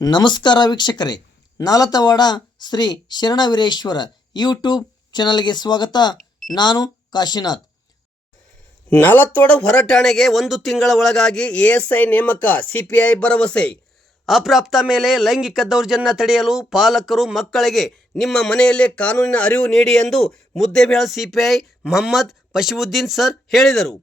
ನಮಸ್ಕಾರ ವೀಕ್ಷಕರೇ, ನಾಲತವಾಡ ಶ್ರೀ ಶರಣವೀರೇಶ್ವರ ಯೂಟ್ಯೂಬ್ ಚಾನಲ್ಗೆ ಸ್ವಾಗತ. ನಾನು ಕಾಶಿನಾಥ್. ನಾಲತವಾಡ ಹೊರಠಾಣೆಗೆ 1 ತಿಂಗಳ ಒಳಗಾಗಿ ಎಎಸ್ಐ ನೇಮಕ, ಸಿಪಿಐ ಭರವಸೆ. ಅಪ್ರಾಪ್ತ ಮೇಲೆ ಲೈಂಗಿಕ ದೌರ್ಜನ್ಯ ತಡೆಯಲು ಪಾಲಕರು ಮಕ್ಕಳಿಗೆ ನಿಮ್ಮ ಮನೆಯಲ್ಲೇ ಕಾನೂನಿನ ಅರಿವು ನೀಡಿ ಎಂದು ಮುದ್ದೇಬಿಹಾಳ ಸಿಪಿಐ ಮೊಹಮ್ಮದ್ ಫಶೀವುದ್ದೀನ್ ಸರ್ ಹೇಳಿದರು.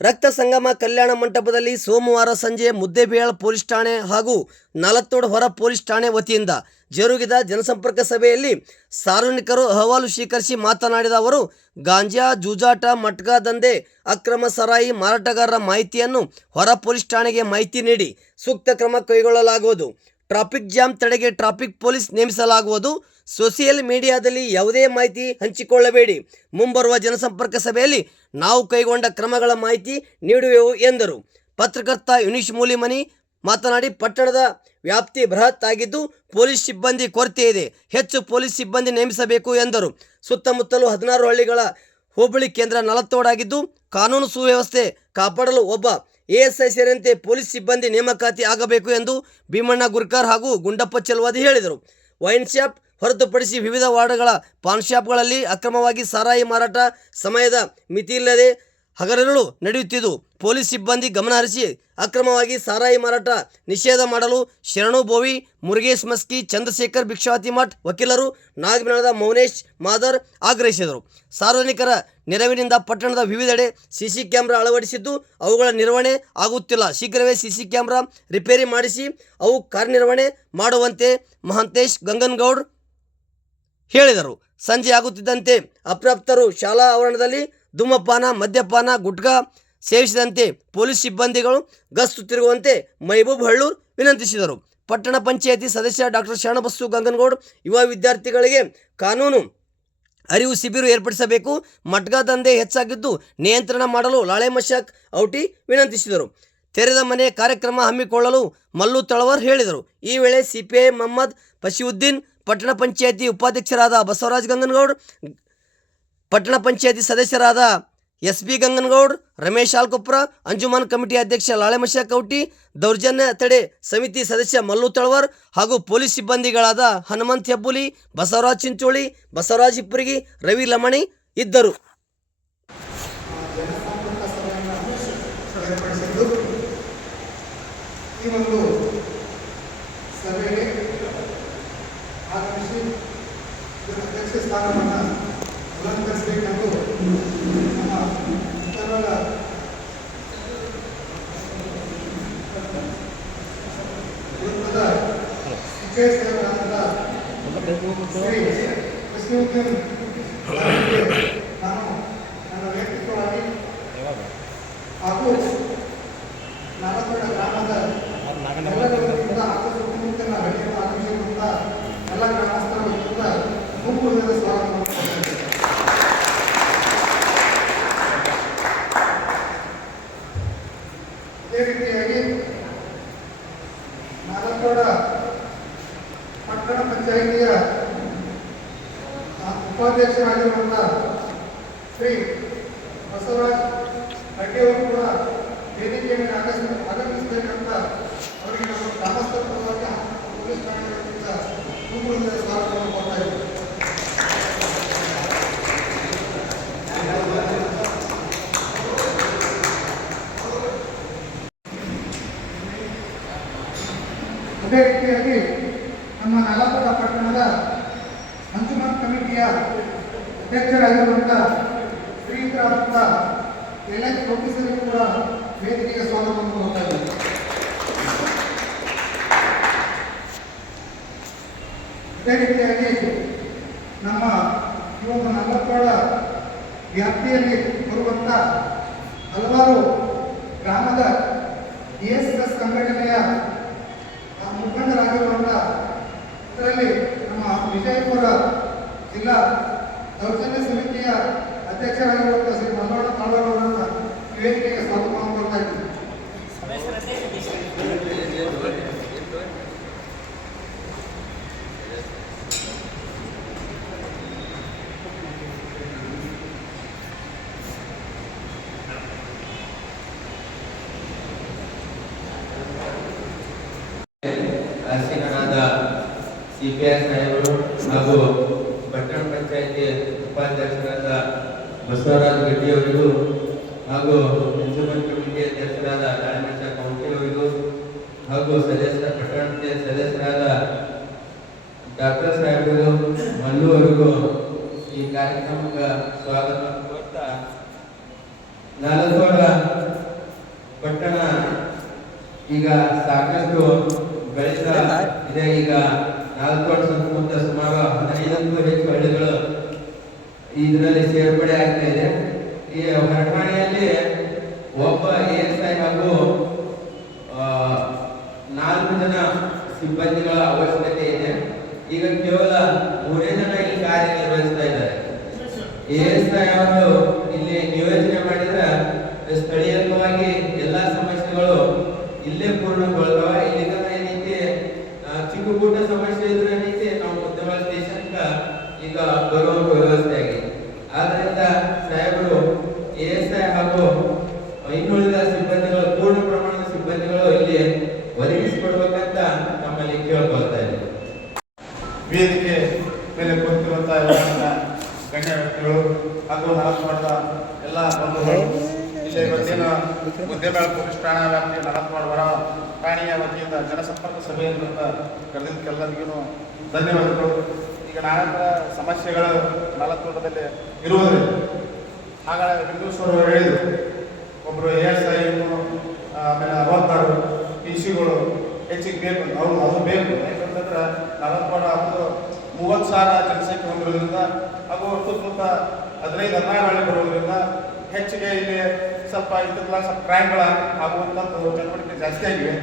ರಕ್ತ ಸಂಗಮ ಕಲ್ಯಾಣ ಮಂಟಪದಲ್ಲಿ ಸೋಮವಾರ ಸಂಜೆ ಮುದ್ದೇಬಿಹಾಳ ಪೊಲೀಸ್ ಠಾಣೆ ಹಾಗೂ ನಾಲತವಾಡ ಹೊರ ಪೊಲೀಸ್ ಠಾಣೆ ವತಿಯಿಂದ ಜರುಗಿದ ಜನಸಂಪರ್ಕ ಸಭೆಯಲ್ಲಿ ಸಾರ್ವಜನಿಕರು ಅಹವಾಲು ಸ್ವೀಕರಿಸಿ ಮಾತನಾಡಿದ ಅವರು, ಗಾಂಜಾ, ಜೂಜಾಟ, ಮಟ್ಕಾ ದಂಧೆ, ಅಕ್ರಮ ಸರಾಯಿ ಮಾರಾಟಗಾರರ ಮಾಹಿತಿಯನ್ನು ಹೊರ ಪೊಲೀಸ್ ಠಾಣೆಗೆ ಮಾಹಿತಿ ನೀಡಿ ಸೂಕ್ತ ಕ್ರಮ ಕೈಗೊಳ್ಳಲಾಗುವುದು. ಟ್ರಾಫಿಕ್ ಜಾಮ್ ತಡೆಗೆ ಟ್ರಾಫಿಕ್ ಪೊಲೀಸ್ ನೇಮಿಸಲಾಗುವುದು. ಸೋಷಿಯಲ್ ಮೀಡಿಯಾದಲ್ಲಿ ಯಾವುದೇ ಮಾಹಿತಿ ಹಂಚಿಕೊಳ್ಳಬೇಡಿ. ಮುಂಬರುವ ಜನಸಂಪರ್ಕ ಸಭೆಯಲ್ಲಿ ನಾವು ಕೈಗೊಂಡ ಕ್ರಮಗಳ ಮಾಹಿತಿ ನೀಡುವೆವು ಎಂದರು. ಪತ್ರಕರ್ತ ಯುನೀಶ್ ಮೂಲಿಮನಿ ಮಾತನಾಡಿ, ಪಟ್ಟಣದ ವ್ಯಾಪ್ತಿ ಬೃಹತ್ ಆಗಿದ್ದು ಪೊಲೀಸ್ ಸಿಬ್ಬಂದಿ ಕೊರತೆ ಇದೆ, ಹೆಚ್ಚು ಪೊಲೀಸ್ ಸಿಬ್ಬಂದಿ ನೇಮಿಸಬೇಕು ಎಂದರು. ಸುತ್ತಮುತ್ತಲು 16 ಹಳ್ಳಿಗಳ ಹೋಬಳಿ ಕೇಂದ್ರ ನಾಲತವಾಡ ಆಗಿದ್ದು ಕಾನೂನು ಸುವ್ಯವಸ್ಥೆ ಕಾಪಾಡಲು ಒಬ್ಬ ಎಎಸ್ಐ ಸೇರಿದಂತೆ ಪೊಲೀಸ್ ಸಿಬ್ಬಂದಿ ನೇಮಕಾತಿ ಆಗಬೇಕು ಎಂದು ಭೀಮಣ್ಣ ಗುರ್ಕಾರ್ ಹಾಗೂ ಗುಂಡಪ್ಪ ಚೆಲ್ವಾದಿ ಹೇಳಿದರು. ವೈನ್ ಶಾಪ್ ಹೊರತುಪಡಿಸಿ ವಿವಿಧ ವಾರ್ಡ್ಗಳ ಪಾನ್ ಶಾಪ್ಗಳಲ್ಲಿ ಅಕ್ರಮವಾಗಿ ಸಾರಾಯಿ ಮಾರಾಟ ಸಮಯದ ಮಿತಿಯಿಲ್ಲದೆ ಹಗಲಿರುಳು ನಡೆಯುತ್ತಿದ್ದು ಪೊಲೀಸ್ ಸಿಬ್ಬಂದಿ ಗಮನಹರಿಸಿ ಅಕ್ರಮವಾಗಿ ಸಾರಾಯಿ ಮಾರಾಟ ನಿಷೇಧ ಮಾಡಲು ಶರಣು ಬೋವಿ, ಮುರುಗೇಶ್ ಮಸ್ಕಿ, ಚಂದ್ರಶೇಖರ್ ಭಿಕ್ಷಾವತಿ ಮಠ್ ವಕೀಲರು, ನಾಗಮಂಗಲದ ಮೌನೇಶ್ ಮಾದರ್ ಆಗ್ರಹಿಸಿದರು. ಸಾರ್ವಜನಿಕರ ನೆರವಿನಿಂದ ಪಟ್ಟಣದ ವಿವಿಧೆಡೆ ಸಿಸಿ ಕ್ಯಾಮೆರಾ ಅಳವಡಿಸಿದ್ದು ಅವುಗಳ ನಿರ್ವಹಣೆ ಆಗುತ್ತಿಲ್ಲ. ಶೀಘ್ರವೇ ಸಿಸಿ ಕ್ಯಾಮೆರಾ ರಿಪೇರಿ ಮಾಡಿಸಿ ಅವು ಕಾರ್ಯನಿರ್ವಹಣೆ ಮಾಡುವಂತೆ ಮಹಾಂತೇಶ್ ಗಂಗನಗೌಡ್ ಹೇಳಿದರು. ಸಂಜೆ ಆಗುತ್ತಿದ್ದಂತೆ ಅಪ್ರಾಪ್ತರು ಶಾಲಾ ಆವರಣದಲ್ಲಿ ಧೂಮಪಾನ, ಮದ್ಯಪಾನ, ಗುಟ್ಕಾ ಸೇವಿಸಿದಂತೆ ಪೊಲೀಸ್ ಸಿಬ್ಬಂದಿಗಳು ಗಸ್ತು ತಿರುಗುವಂತೆ ಮೈಬೂಬ್ ಹಳ್ಳೂರ್ ವಿನಂತಿಸಿದರು. ಪಟ್ಟಣ ಪಂಚಾಯಿತಿ ಸದಸ್ಯ ಡಾಕ್ಟರ್ ಶರಣಬಸು ಗಂಗನಗೌಡ್ ಯುವ ವಿದ್ಯಾರ್ಥಿಗಳಿಗೆ ಕಾನೂನು ಅರಿವು ಶಿಬಿರ ಏರ್ಪಡಿಸಬೇಕು. ಮಟ್ಕಾ ದಂಧೆ ಹೆಚ್ಚಾಗಿದ್ದು ನಿಯಂತ್ರಣ ಮಾಡಲು ಲಾಳೆ ಮಶಾಕ್ ಔಟಿ ವಿನಂತಿಸಿದರು. ತೆರೆದ ಮನೆ ಕಾರ್ಯಕ್ರಮ ಹಮ್ಮಿಕೊಳ್ಳಲು ಮಲ್ಲು ತಳವರ್ ಹೇಳಿದರು. ಈ ವೇಳೆ ಸಿಪಿಐ ಮೊಹಮ್ಮದ್ ಫಶೀವುದ್ದೀನ್, ಪಟ್ಟಣ ಪಂಚಾಯಿತಿ ಉಪಾಧ್ಯಕ್ಷರಾದ ಬಸವರಾಜ್ ಗಂಗನಗೌಡ್, ಪಟ್ಟಣ ಪಂಚಾಯಿತಿ ಸದಸ್ಯರಾದ ಎಸ್.ಬಿ. ಗಂಗನಗೌಡ್, ರಮೇಶ್ ಆಲ್ಕೊಪ್ರ, ಅಂಜುಮನ್ ಕಮಿಟಿ ಅಧ್ಯಕ್ಷ ಲಾಳೆಮಶ ಕೌಟಿ, ದೌರ್ಜನ್ಯ ತಡೆ ಸಮಿತಿ ಸದಸ್ಯ ಮಲ್ಲು ತಳವರ್ ಹಾಗೂ ಪೊಲೀಸ್ ಸಿಬ್ಬಂದಿಗಳಾದ ಹನುಮಂತ್ ಹೆಬ್ಬುಲಿ, ಬಸವರಾಜ್ ಚಿಂಚೋಳಿ, ಬಸವರಾಜ್ ಇಪ್ಪರಿಗೆ, ರವಿ ಲಮಣಿ ಇದ್ದರು. ಅಲಂಕರಿಸಬೇಕೆಂದು ನಮ್ಮ ಉತ್ತರದ ವೃತ್ತದ ಸಿದ್ದೇಶ್ವರರಾದ ಶ್ರೀ ಫಶೀವುದ್ದೀನ್ ನಾನು ನನ್ನ ವ್ಯಕ್ತಿತ್ವವಾಗಿ ಹಾಗೂ ನಾಲತವಾಡ ಗ್ರಾಮದ ಎಲ್ಲರಿಂದ ಹಾಗೂ ಸುತ್ತಮುತ್ತಲಿನ ಹಳ್ಳಿಯ ಆಗಮಿಸಿರುವಂಥ ಎಲ್ಲ ಗ್ರಾಮಸ್ಥರ ವತಿಯಿಂದ ಮುಂಬುರದ ಸ್ವಾಗತ ಮಾಡುತ್ತೇನೆ. ಇದೇ ರೀತಿಯಾಗಿ ನಾಲತವಾಡ ಪಟ್ಟಣ ಪಂಚಾಯಿತಿಯ ಉಪಾಧ್ಯಕ್ಷರಾಗಿರುವಂಥ ಶ್ರೀ ಬಸವರಾಜ್ ಅಡ್ಡಿಯವರು ಕೂಡ ವೇದಿಕೆಯ ಮೇಲೆ ಆಗಮಿಸಬೇಕಂತ ಅವರಿಗೆ ನಮ್ಮ ಗ್ರಾಮಸ್ಥರ ಪರವಾಗಿ ಪೊಲೀಸ್ ಠಾಣೆಗಳಿಂದ ಮುಂಬುರದ ಸ್ವಾಗತವನ್ನು ಕೊಡ್ತಾ ಇದ್ದೀವಿ. ಅದೇ ರೀತಿಯಾಗಿ ನಮ್ಮ ನಾಲತವಾಡ ಪಟ್ಟಣದ ಅಂಜುಮನ್ ಕಮಿಟಿಯ ಅಧ್ಯಕ್ಷರಾಗಿರುವಂಥ ಶ್ರೀಯುತರಾದಂಥ ಎಲ್.ಎಚ್. ಪ್ರೊಫೆಸರ್ಗೂ ಕೂಡ ವೇದಿಕೆಗೆ ಸ್ವಾಗತವನ್ನು ಕೊಡ್ತಾ ಇದ್ದಾರೆ. ಅದೇ ರೀತಿಯಾಗಿ ನಮ್ಮ ಈ ಒಂದು ನಾಲತವಾಡ ವ್ಯಾಪ್ತಿಯಲ್ಲಿ ಬರುವಂಥ ಹಲವಾರು ಗ್ರಾಮದ ಎಎಸ್ಎಸ್ ಸಂಘಟನೆಯ ಮುಖಂಡರಾಗಿರುವಂಥ ಇದರಲ್ಲಿ ನಮ್ಮ ವಿಜಯಪುರ ಜಿಲ್ಲಾ ದೌರ್ಜನ್ಯ ಸಮಿತಿಯ ಅಧ್ಯಕ್ಷರಾಗಿರುವಂಥ ಶ್ರೀ ಮಲ್ಲೋಣ ತಾಳ್ವಾರ್ ಅವರನ್ನು ವೇದಿಕೆಗೆ ಸ್ವಾಗತವನ್ನು ಕೊಡ್ತಾ ಇದ್ದೀವಿ. as ಆಸೀನರಾದ CPI ಸಾಹೇಬರು ಹಾಗೂ ಪಟ್ಟಣ ಪಂಚಾಯಿತಿ ಉಪಾಧ್ಯಕ್ಷರಾದ ಬಸವರಾಜ ಗಡ್ಡಿ ಅವರಿಗೂ ಹಾಗೂ ಮುನ್ಸಿಪಲ್ ಕಮಿಟಿ ಅಧ್ಯಕ್ಷರಾದ ದಾಳಿಮಂಚ ಕೌಂಟಿ ಅವರಿಗೂ ಹಾಗೂ ಪಟ್ಟಣ ಪಂಚಾಯತ್ ಸದಸ್ಯರಾದ ಡಾಕ್ಟರ್ ಸಾಹೇಬರಿಗೂ ಮಲ್ಲು ಅವರಿಗೂ ಈ ಕಾರ್ಯಕ್ರಮಕ್ಕೆ ಸ್ವಾಗತ ಕೋರ್ತಾ ನಾಲತೋಡ ಪಟ್ಟಣ ಈಗ ಸಾಕಷ್ಟು ಬೆಳೀತಾ ಇದೆ. ಈಗ ನಾಲತೋಡ ಸುತ್ತಮುತ್ತ ಸುಮಾರು 15ಕ್ಕೂ ಹೆಚ್ಚು ಹಳ್ಳಿಗಳು ಇದರಲ್ಲಿ ಸೇರ್ಪಡೆ ಆಗ್ತಾ ಇದೆ. ಈ ಹೊರಠಾಣೆಯಲ್ಲಿ ಒಬ್ಬ ASI ಹಾಗೂ 4 ಜನ ಸಿಬ್ಬಂದಿಗಳ ಅವಶ್ಯಕತೆ ಇದೆ. ಈಗ ಕೇವಲ 3 ಜನ ಇಲ್ಲಿ ಕಾರ್ಯನಿರ್ವಹಿಸ್ತಾ ಇದ್ದಾರೆ. ASI ಅವರು ಇಲ್ಲಿ ನಿಯೋಜನೆ ಮಾಡಿದ್ರೆ ಸ್ಥಳೀಯವಾಗಿ ಎಲ್ಲಾ ಸಮಸ್ಯೆಗಳು ಇಲ್ಲೇ ಪೂರ್ಣಗೊಳ್ತಾವ. ಇಲ್ಲಿಂದ ಏನೈತಿ ಚಿಕ್ಕ ಪುಟ್ಟ ಸಮಸ್ಯೆ ಇದ್ರೆ ಏನೈತಿ ನಾವು ಮುದ್ದೆಮಾಳ ಸ್ಟೇಷನ್ ಈಗ ಬರುವಂತ ವ್ಯವಸ್ಥೆ ಆಗಿದೆ. ಆದ್ರಿಂದ ಸಾಹೇಬರು ASI ಹಾಗೂ ಇನ್ನುಳಿದ ಸಿಬ್ಬಂದಿಗಳು ಪೂರ್ಣ ಪ್ರಮಾಣದ ಸಿಬ್ಬಂದಿಗಳು ಇಲ್ಲಿ ಒದಗಿಸಿಕೊಡ್ಬೇಕಂತ ನಮ್ಮಲ್ಲಿ ಕೇಳ್ಕೊಳ್ತಾ ಇದ್ದೀವಿ. ವೇದಿಕೆ ಮೇಲೆ ಕುಳಿತಿರುವಂತಹ ಎಲ್ಲ ಗಣ್ಯ ವ್ಯಕ್ತಿಗಳು ಹಾಗೂ ನಾಲ್ಕುಮಾಡದ ಎಲ್ಲ ಬಂಧುಗಳು, ಇಲ್ಲಿ ಇವತ್ತೇನು ಮುದ್ದೇಬೇಳ ಪೊಲೀಸ್ ಠಾಣಾ ವ್ಯಾಪ್ತಿಯ ನಾಲ್ಕುಮಾಡ ಹೊರ ಠಾಣೆಯ ವತಿಯಿಂದ ಜನಸಂಪರ್ಕ ಸಭೆಯನ್ನು ಕರೆದಿದ್ದಕ್ಕೆಲ್ಲರಿಗೂ ಧನ್ಯವಾದಗಳು. ಈಗ ನಾನಂತರ ಸಮಸ್ಯೆಗಳು ನಾಲ್ಕುಮಾಡದಲ್ಲಿ ಇರುವುದರಿಂದ ಹಾಗಾಗಿ ಬಿಂದುಶ್ವರು ಹೇಳಿದರು, ಒಬ್ಬರು ASI ಆಮೇಲೆ 62 PC-ಗಳು ಹೆಚ್ಚಿಗೆ ಬೇಕು. ಅದು ಬೇಕು. ಯಾಕಂತಂದ್ರೆ ನಾಲ್ಕುಮಾಡ ಅದು 30,000 ಜನಸಂಖ್ಯೆ ಹೊಂದಿರೋದ್ರಿಂದ ಹಾಗೂ ಸುತ್ತಮುತ್ತ 15-16 ಹಳ್ಳಿ ಬರೋದ್ರಿಂದ ಹೆಚ್ಚಿಗೆ ಇಲ್ಲಿ ಸ್ವಲ್ಪ ಇದಕ್ಕೆಲ್ಲ ಸ್ವಲ್ಪ ಕ್ರೈಮ್ಗಳ ಆಗುವಂಥದ್ದು ಚಟುವಟಿಕೆ ಜಾಸ್ತಿ ಆಗಿವೆ.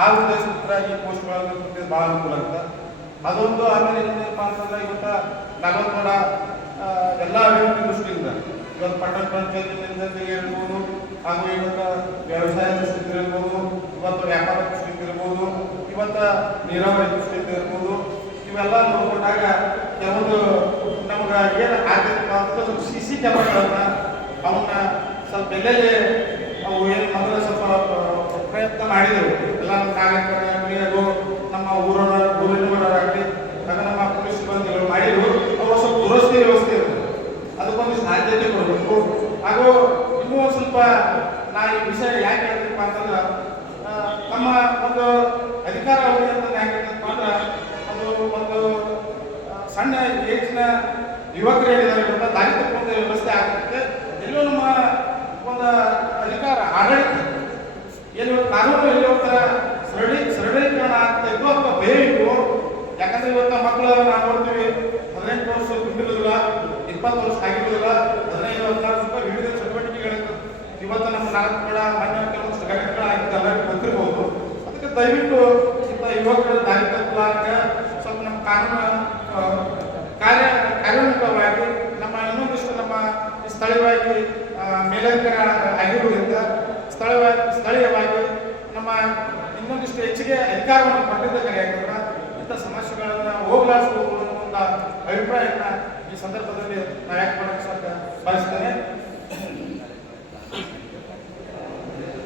ಆ ಉದ್ದೇಶದಿಂದ ಈ ಪೋಸ್ಟ್ಗಳನ್ನು ಭಾಳ ಅನುಕೂಲ ಆಗುತ್ತೆ. ಅದೊಂದು. ಆಮೇಲೆ ಏನಪ್ಪ ಅಂತಂದ್ರೆ ಇವತ್ತು ನಾಲ್ಕುಮಾಡ ಎಲ್ಲ ಅಭಿವೃದ್ಧಿ ದೃಷ್ಟಿಯಿಂದ ಇವತ್ತು ಪಟ್ಟಣ ಪಂಚಾಯತಿನಿಂದ ಇರ್ಬೋದು, ಹಾಗೂ ಇವತ್ತು ವ್ಯವಸಾಯ ದೃಷ್ಟಿಯಿಂದ ಇರ್ಬೋದು, ಇವತ್ತು ವ್ಯಾಪಾರ ದೃಷ್ಟಿಯಿಂದ ಇರ್ಬೋದು, ಇವತ್ತು ನೀರಾವರಿ ದೃಷ್ಟಿಯಿಂದ ಇರ್ಬೋದು, ಇವೆಲ್ಲ ನೋಡ್ಕೊಂಡಾಗ ಕೆಲವೊಂದು ನಮ್ಗೆ ಏನು ಆಗ್ಬೇಕು ಅಂತ ಸ್ವಲ್ಪ CC ಕ್ಯಾಮ್ರಾಗಳನ್ನ ಅವನ್ನ ಸ್ವಲ್ಪ ಎಲ್ಲೆಲ್ಲಿ ಅವು ಏನು ಮೊದಲು ಸ್ವಲ್ಪ ಪ್ರಯತ್ನ ಮಾಡಿದೆವು. ಎಲ್ಲ ನಮ್ಮ ನಾಗರಿಕರಾಗಲಿ ಹಾಗೂ ನಮ್ಮ ಊರಿನವರಾಗಲಿ ಆಗ ನಮ್ಮ ಪೊಲೀಸ್ ಸಿಬ್ಬಂದಿಗಳು ಮಾಡಿದ್ರು. ಅವು ಸ್ವಲ್ಪ ದುರಸ್ತಿ ವ್ಯವಸ್ಥೆ ಇರುತ್ತೆ, ಅದಕ್ಕೊಂದು ಆದ್ಯತೆ ಕೊಡಬೇಕು. ಹಾಗೂ ಇನ್ನೂ ಸ್ವಲ್ಪ ನಾ ಈ ವಿಷಯ ಯಾಕೆ ಹೇಳ್ತೀನಪ್ಪ ಅಂತಂದ್ರೆ ನಮ್ಮ ಒಂದು ಅಧಿಕಾರ ಅವಧಿ ಅಂತ ಯಾಕೆ ಹೇಳ್ತೀನಪ್ಪ ಅಂದ್ರೆ ಒಂದು ಸಣ್ಣ ಏಜ್ನ ಯುವಕರು ಹೇಳಿದ್ದಾರೆ ದಾರಿ ತಕ್ಕಂಥ ವ್ಯವಸ್ಥೆ ಆಗುತ್ತೆ. ಎಲ್ಲೋ ನಮ್ಮ ಒಂದು ಅಧಿಕಾರ ಆಡಳಿತ ಏನು ಕಾನೂನು ಎಲ್ಲಿ ಒಂಥರ ಸರಳೀಕರಣ ಆಗ್ತಾ ಇತ್ತು ಅಥವಾ ಭಯ ಇತ್ತು. ಯಾಕಂದ್ರೆ ಇವತ್ತು ಮಕ್ಕಳು ನಾವು ನೋಡ್ತೀವಿ 18 ವರ್ಷ ತುಂಬಿರೋದಿಲ್ಲ, 20 ವರ್ಷ ಆಗಿರೋದಿಲ್ಲ, 15-16 ರೂಪಾಯಿ ವಿವಿಧ ಚಟುವಟಿಕೆಗಳಿಂದ ಇವತ್ತು ನಮ್ಮ ನಾಲ್ಕುಮಾಡ ಮನೆ ಕೆಲವೊಂದು ಘಟನೆಗಳಾಗಿದ್ದು ಎಲ್ಲರಿಗೂ ಗೊತ್ತಿರ್ಬೋದು. ಅದಕ್ಕೆ ದಯವಿಟ್ಟು ಇಂಥ ಯುವಕರ ದಾರಿ ತಪ್ಪಲಾಗ ಸ್ವಲ್ಪ ನಮ್ಮ ಕಾನೂನು ಕಾರ್ಯೋನ್ಮುಖವಾಗಿ ನಮ್ಮ ಇನ್ನೊಂದಿಷ್ಟು ನಮ್ಮ ಸ್ಥಳೀಯವಾಗಿ ಮೇಲಧಿಕಾರ ಆಗಿರುವುದರಿಂದ ಸ್ಥಳೀಯವಾಗಿ ನಮ್ಮ ಇನ್ನೊಂದಿಷ್ಟು ಹೆಚ್ಚಿಗೆ ಅಧಿಕಾರವನ್ನು ಪಡೆದಿದ್ದರೆ ಯಾಕಂದ್ರೆ ಇಂಥ ಸಮಸ್ಯೆಗಳನ್ನು ಹೋಗಲಾಡಿಸಬಹುದು ಅನ್ನೋ ಒಂದು ಅಭಿಪ್ರಾಯವನ್ನು ಈ ಸಂದರ್ಭದಲ್ಲಿ ನಾವು ಯಾಕೆ ಮಾಡೋಕ್ಕೆ ಬಯಸ್ತೇನೆ.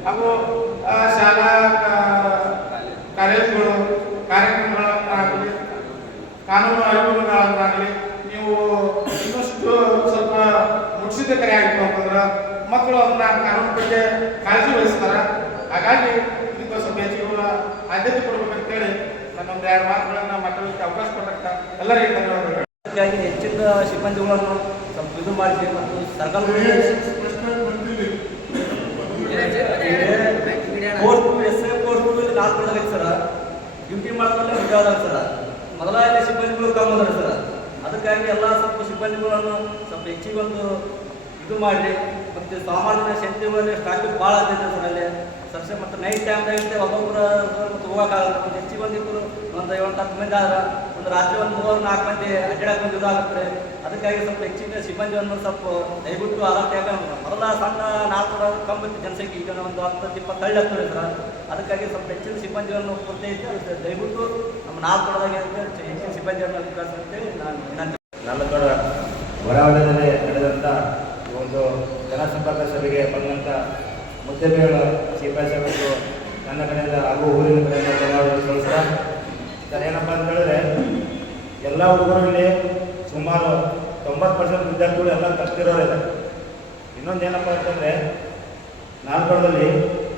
ಹಾಗೂ ಶಾಲಾ ಕಾಲೇಜುಗಳು ಕಾರ್ಯಕ್ರಮಗಳನ್ನಾಗಲಿ ಕಾನೂನು ಅರಿವುಗಳನ್ನಾಗಲಿ ನೀವು ಇನ್ನಷ್ಟು ಸ್ವಲ್ಪ ಮುಗಿಸಿದ ಕರೆ ಆಗಿತ್ತು ಅಂತಂದ್ರೆ ಮಕ್ಕಳು ಅದನ್ನ ಕಾನೂನು ಬಗ್ಗೆ ಕಾಳಜಿ ವಹಿಸ್ತಾರೆ. ಹಾಗಾಗಿ ಇದಕ್ಕೆ ಸ್ವಲ್ಪ ಹೆಚ್ಚಿಗೆ ಆದ್ಯತೆ ಕೊಡ್ಬೇಕಂತೇಳಿ ನನ್ನೊಂದು 2 ಮಾತುಗಳನ್ನು ಮಾತಾಡೋದಕ್ಕೆ ಅವಕಾಶ ಕೊಟ್ಟಕ್ಕ ಎಲ್ಲರಿಗೂ ಧನ್ಯವಾದಗಳು. ಹಾಗಾಗಿ ಹೆಚ್ಚಿನ ಸಿಬ್ಬಂದಿಗಳನ್ನು ಸ್ವಲ್ಪ ಇದು ಮಾಡಿಸಿ ಮತ್ತು ಸರ್ಕಾರಗಳಿಗೆ ಪೋಸ್ಟ್ SI ಪೋಸ್ಟ್ಗಳು 4 ಕೊಡೋದಕ್ಕೆ ಸರ್ ಡ್ಯೂಟಿ ಮಾಡೋದ್ರಲ್ಲಿ ಮುಖ್ಯವಾದಾಗ ಸರ್ ಮೊದಲ ಸಿಬ್ಬಂದಿಗಳು ಕಮ್ಮಿ ಅದಾರೆ ಸರ್. ಅದಕ್ಕಾಗಿ ಎಲ್ಲ ಸ್ವಲ್ಪ ಸಿಬ್ಬಂದಿಗಳನ್ನು ಸ್ವಲ್ಪ ಹೆಚ್ಚಿಗೆ ಒಂದು ಇದು ಮಾಡಿ ಮತ್ತು ಸಾಮಾನ್ಯ ಶಕ್ತಿಗಳಲ್ಲಿ ಟ್ರಾಫಿಕ್ ಭಾಳ ಆಗ್ತೈತೆ ಸರ್ ಅಲ್ಲಿ ಸರ್ಸೆ ಮತ್ತು ನೈಟ್ ಟೈಮ್ದಾಗಿರುತ್ತೆ ಒಬ್ಬೊಬ್ಬರು ಮತ್ತು ಹೋಗೋಕ್ಕಾಗಲ್ಲ. ಒಂದು ಹೆಚ್ಚಿಗೆ ಒಂದಿಬ್ಬರು ಒಂದು 7-10 ಮಂದಿ ಆದ್ರೆ ಒಂದು ರಾತ್ರಿ ಒಂದು 3-4 ಮಂದಿ ಅಡ್ಡಾಡಕ್ಕೆ ಒಂದು ಇದಾಗುತ್ತೆ. ಅದಕ್ಕಾಗಿ ಸ್ವಲ್ಪ ಹೆಚ್ಚಿಗೆ ಸಿಬ್ಬಂದಿಯನ್ನು ಸ್ವಲ್ಪ ದಯವಿಟ್ಟು ಆರೋಗ್ಯ. ಯಾಕಂದ್ರೆ ಮೊದಲ ಸಣ್ಣ 4 ಕಂಬತ್ತು ಜನಸಂಖ್ಯೆ ಈಗ ಒಂದು 10-20 ಹಳ್ಳಿ ಆಗ್ತದೆ ಸರ್. ಅದಕ್ಕಾಗಿ ಸ್ವಲ್ಪ ಹೆಚ್ಚಿನ ಸಿಬ್ಬಂದಿಯನ್ನು ಕೊಡ್ತಾ ಇದ್ದೆ. ದಯವಿಟ್ಟು ನಮ್ಮ 4 ಕೊಡೋದಾಗೆ ಹೆಚ್ಚಿನ ಸಿಬ್ಬಂದಿಯನ್ನು ಕಳಿಸ್ತೇವೆ. ನಾನು ನಾಲ್ಕರ ಹೊರವಲಯದಲ್ಲಿ ನಡೆದಂಥ ಒಂದು ಜನಸಂಪರ್ಕ ಸಭೆಗೆ ಬಂದಂಥ ಮುದ್ದೇಬೇಳ CPI ಸಾಹೇಬರು ನನ್ನ ಕಡೆಯಿಂದ ಹಾಗೂ ಊರಿನ ಕಡೆಯಿಂದ ಧನ್ಯವಾದಗಳು ಸಲ್ಲಿಸ್ತಾ ಸರ್ ಏನಪ್ಪ ಅಂತ ಹೇಳಿದ್ರೆ ಎಲ್ಲ ಹುಡುಗರು ಇಲ್ಲಿ ಸುಮಾರು 90% ವಿದ್ಯಾರ್ಥಿಗಳು ಎಲ್ಲ ಕಷ್ಟಿರೋರಿದೆ. ಇನ್ನೊಂದು ಏನಪ್ಪ ಅಂತಂದರೆ ನಾಲ್ಕಡದಲ್ಲಿ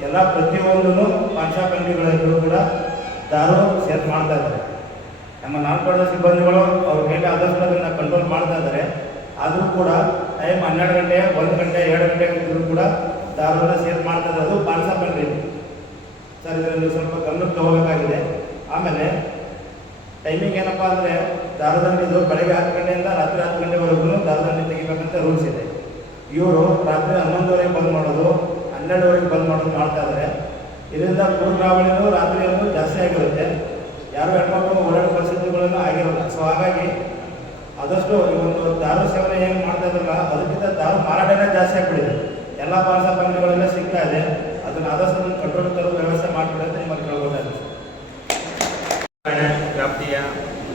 ಎಲ್ಲ ಪ್ರತಿಯೊಂದೂ ಪಾನ್ಶಾಪ್ ಅಂಗಡಿಗಳಲ್ಲೂ ಕೂಡ ದಾರು ಸೇಲ್ ಮಾಡ್ತಾ ಇದ್ದಾರೆ. ನಮ್ಮ ನಾಲ್ಕಡದ ಸಿಬ್ಬಂದಿಗಳು ಅವ್ರ ಮೇಲೆ ಆದಷ್ಟು ಅದನ್ನು ಕಂಟ್ರೋಲ್ ಮಾಡ್ತಾ ಇದ್ದಾರೆ. ಆದರೂ ಕೂಡ ಟೈಮ್ 12 ಗಂಟೆ 1 ಗಂಟೆ 2 ಗಂಟೆಗೂ ಕೂಡ ದಾರುವನ್ನು ಸೇಲ್ ಮಾಡ್ತಾ ಇದ್ದಾರೆ. ಅದು ಪಾನ್ಶಾಪ್ ಅಂಗಡಿ ಸರ್, ಇದರಲ್ಲಿ ಸ್ವಲ್ಪ ಗಮನಕ್ಕೆ ತಗೋಬೇಕಾಗಿದೆ. ಆಮೇಲೆ ಟೈಮಿಂಗ್ ಏನಪ್ಪ ಅಂದರೆ ದಾರದಂಡಿದು ಬೆಳಗ್ಗೆ 10 ಗಂಟೆಯಿಂದ ರಾತ್ರಿ 10 ಗಂಟೆವರೆಗೂ ದಾರದಂಡಿ ತೆಗಿಬೇಕಂತ ರೂಲ್ಸ್ ಇದೆ. ಇವರು ರಾತ್ರಿ 11:30 ಬಂದ್ ಮಾಡೋದು, 12:00 ಬಂದ್ ಮಾಡೋದು ಮಾಡ್ತಾ ಇದ್ದಾರೆ. ಇದರಿಂದ ಪೂರ್ಣಾವಳಿನೂ ರಾತ್ರಿಯಲ್ಲೂ ಜಾಸ್ತಿ ಆಗಿರುತ್ತೆ. ಯಾರು ಹೆಣ್ಮಕ್ಳು ಓಡಾಡೋ ಪರಿಸ್ಥಿತಿಗಳನ್ನು ಆಗಿರೋಲ್ಲ. ಸೊ ಹಾಗಾಗಿ ಆದಷ್ಟು ಈ ಒಂದು ದಾರು ಸೇವನೆ ಏನು ಮಾಡ್ತಾ ಇದ್ರಲ್ಲ ಅದಕ್ಕಿಂತ ದಾರು ಮಾರಾಟನೇ ಜಾಸ್ತಿ ಆಗಿಬಿಟ್ಟಿದೆ. ಎಲ್ಲ ಪಾನ್ಶಾಪ್ ಅಂಗಡಿಗಳೆಲ್ಲ ಸಿಗ್ತಾ ಇದೆ. ಅದನ್ನು ಆದಷ್ಟು ಕಂಟ್ರೋಲ್ ತರೋ ವ್ಯವಸ್ಥೆ ಮಾಡಿಬಿಡುತ್ತೆ ನಿಮಗೆ ಕೇಳ್ಬೋದಾಗಿದೆ. ವ್ಯಾಪ್ತಿಯ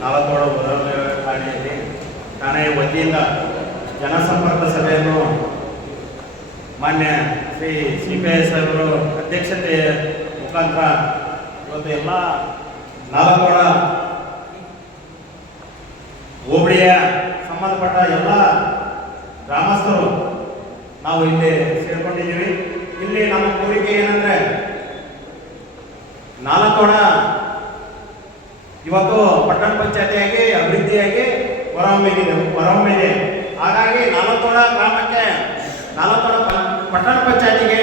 ನಾಲತೋಡ ಹೊರವಲಯ ಠಾಣೆಯಲ್ಲಿ ಠಾಣೆಯ ವತಿಯಿಂದ ಜನಸಂಪರ್ಕ ಸಭೆಯನ್ನು ಮಾನ್ಯ ಶ್ರೀ CPI ಸಾಹೇಬರು ಅಧ್ಯಕ್ಷತೆಯ ಮುಖಾಂತರ ಇವತ್ತು ಎಲ್ಲ ನಾಲತೋಡ ಹೋಬಳಿಯ ಸಂಬಂಧಪಟ್ಟ ಎಲ್ಲ ಗ್ರಾಮಸ್ಥರು ನಾವು ಇಲ್ಲಿ ಸೇರ್ಕೊಂಡಿದ್ದೀವಿ. ಇಲ್ಲಿ ನಮ್ಮ ಕೋರಿಕೆ ಏನಂದ್ರೆ ನಾಲತೋಡ ಇವತ್ತು ಪಟ್ಟಣ ಪಂಚಾಯತಿಯಾಗಿ ಅಭಿವೃದ್ಧಿಯಾಗಿ ಹೊರಹೊಮ್ಮಿದೆ. ಹಾಗಾಗಿ ನಾಲತೋಡ ಗ್ರಾಮಕ್ಕೆ ನಾಲತೋಡ ಪಟ್ಟಣ ಪಂಚಾಯತಿಗೆ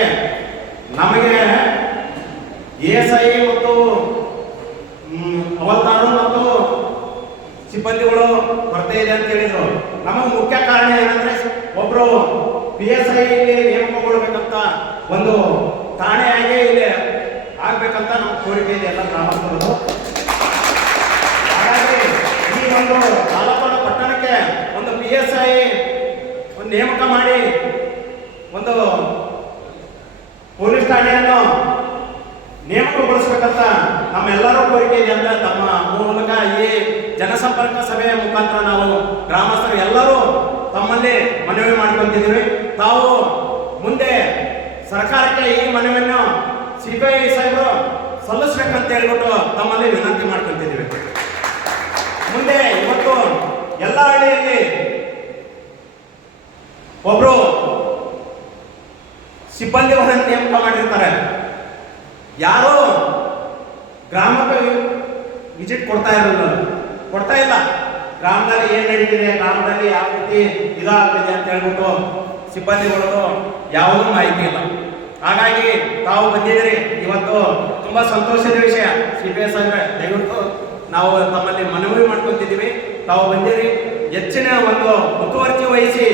ನಮಗೆ ASI ಮತ್ತು ಅವತಾರು ಮತ್ತು ಸಿಬ್ಬಂದಿಗಳು ಕೊರತೆ ಇದೆ ಅಂತ ಹೇಳಿದ್ರು. ನಮಗೆ ಮುಖ್ಯ ಕಾರಣ ಏನಂದ್ರೆ ಒಬ್ರು PSI ಇಲ್ಲಿ ನೇಮಕಗೊಳ್ಬೇಕಂತ ಒಂದು ಠಾಣೆಯಾಗಿ ಇಲ್ಲಿ ಆಗ್ಬೇಕಂತ ನಮ್ಮ ಕೋರಿಕೆ ಇದೆ ಎಲ್ಲ ಗ್ರಾಮಸ್ಥರದು. ಹಾಗಾಗಿ ಈ ಒಂದು ನಾಲತೋಡ ಪಟ್ಟಣಕ್ಕೆ ಒಂದು PSI ಒಂದು ನೇಮಕ ಮಾಡಿ ಒಂದು ಪೊಲೀಸ್ ಠಾಣೆಯನ್ನು ನೇಮಕಗೊಳಿಸಬೇಕಂತ ನಮ್ಮೆಲ್ಲರೂ ಕೋರಿಕೆ ಇದೆ ಅಂತ ತಮ್ಮ ಮೂಲಕ ಈ ಜನಸಂಪರ್ಕ ಸಭೆಯ ಮುಖಾಂತರ ನಾವು ಗ್ರಾಮಸ್ಥರು ಎಲ್ಲರೂ ತಮ್ಮಲ್ಲಿ ಮನವಿ ಮಾಡ್ಕೊಂತಿದ್ದೀವಿ. ತಾವು ಮುಂದೆ ಸರ್ಕಾರಕ್ಕೆ ಈ ಮನವಿಯನ್ನು CPI ಸಾಹೇಬರು ಸಲ್ಲಿಸ್ಬೇಕಂತ ಹೇಳ್ಬಿಟ್ಟು ತಮ್ಮಲ್ಲಿ ವಿನಂತಿ ಮಾಡ್ಕೊಂತಿದ್ದೀವಿ. ಮುಂದೆ ಇವತ್ತು ಎಲ್ಲ ಹಳ್ಳಿಯಲ್ಲಿ ಒಬ್ರು ಸಿಬ್ಬಂದಿಗಳನ್ನು ನೇಮಕ ಮಾಡಿರ್ತಾರೆ. ಯಾರು ಗ್ರಾಮಕ್ಕೆ ವಿಸಿಟ್ ಕೊಡ್ತಾ ಇಲ್ಲ. ಗ್ರಾಮದಲ್ಲಿ ಏನ್ ನಡೀತಿದೆ, ಗ್ರಾಮದಲ್ಲಿ ಯಾವ ರೀತಿ ಇದಾಗ್ತಿದೆ ಅಂತ ಹೇಳ್ಬಿಟ್ಟು ಸಿಬ್ಬಂದಿಗಳದು ಯಾವುದೂ ಮಾಹಿತಿ ಇಲ್ಲ. ಹಾಗಾಗಿ ತಾವು ಬಂದಿದ್ದೀರಿ, ಇವತ್ತು ತುಂಬಾ ಸಂತೋಷದ ವಿಷಯ. CPI ಸಾಹೇಬ್ರೆ, ದಯವಿಟ್ಟು ನಾವು ತಮ್ಮಲ್ಲಿ ಮನವಿ ಮಾಡ್ಕೊಂತಿದ್ದೀವಿ. ತಾವು ಬಂದಿರಿ, ಹೆಚ್ಚಿನ ಒಂದು ಮುತುವರ್ಜಿ ವಹಿಸಿ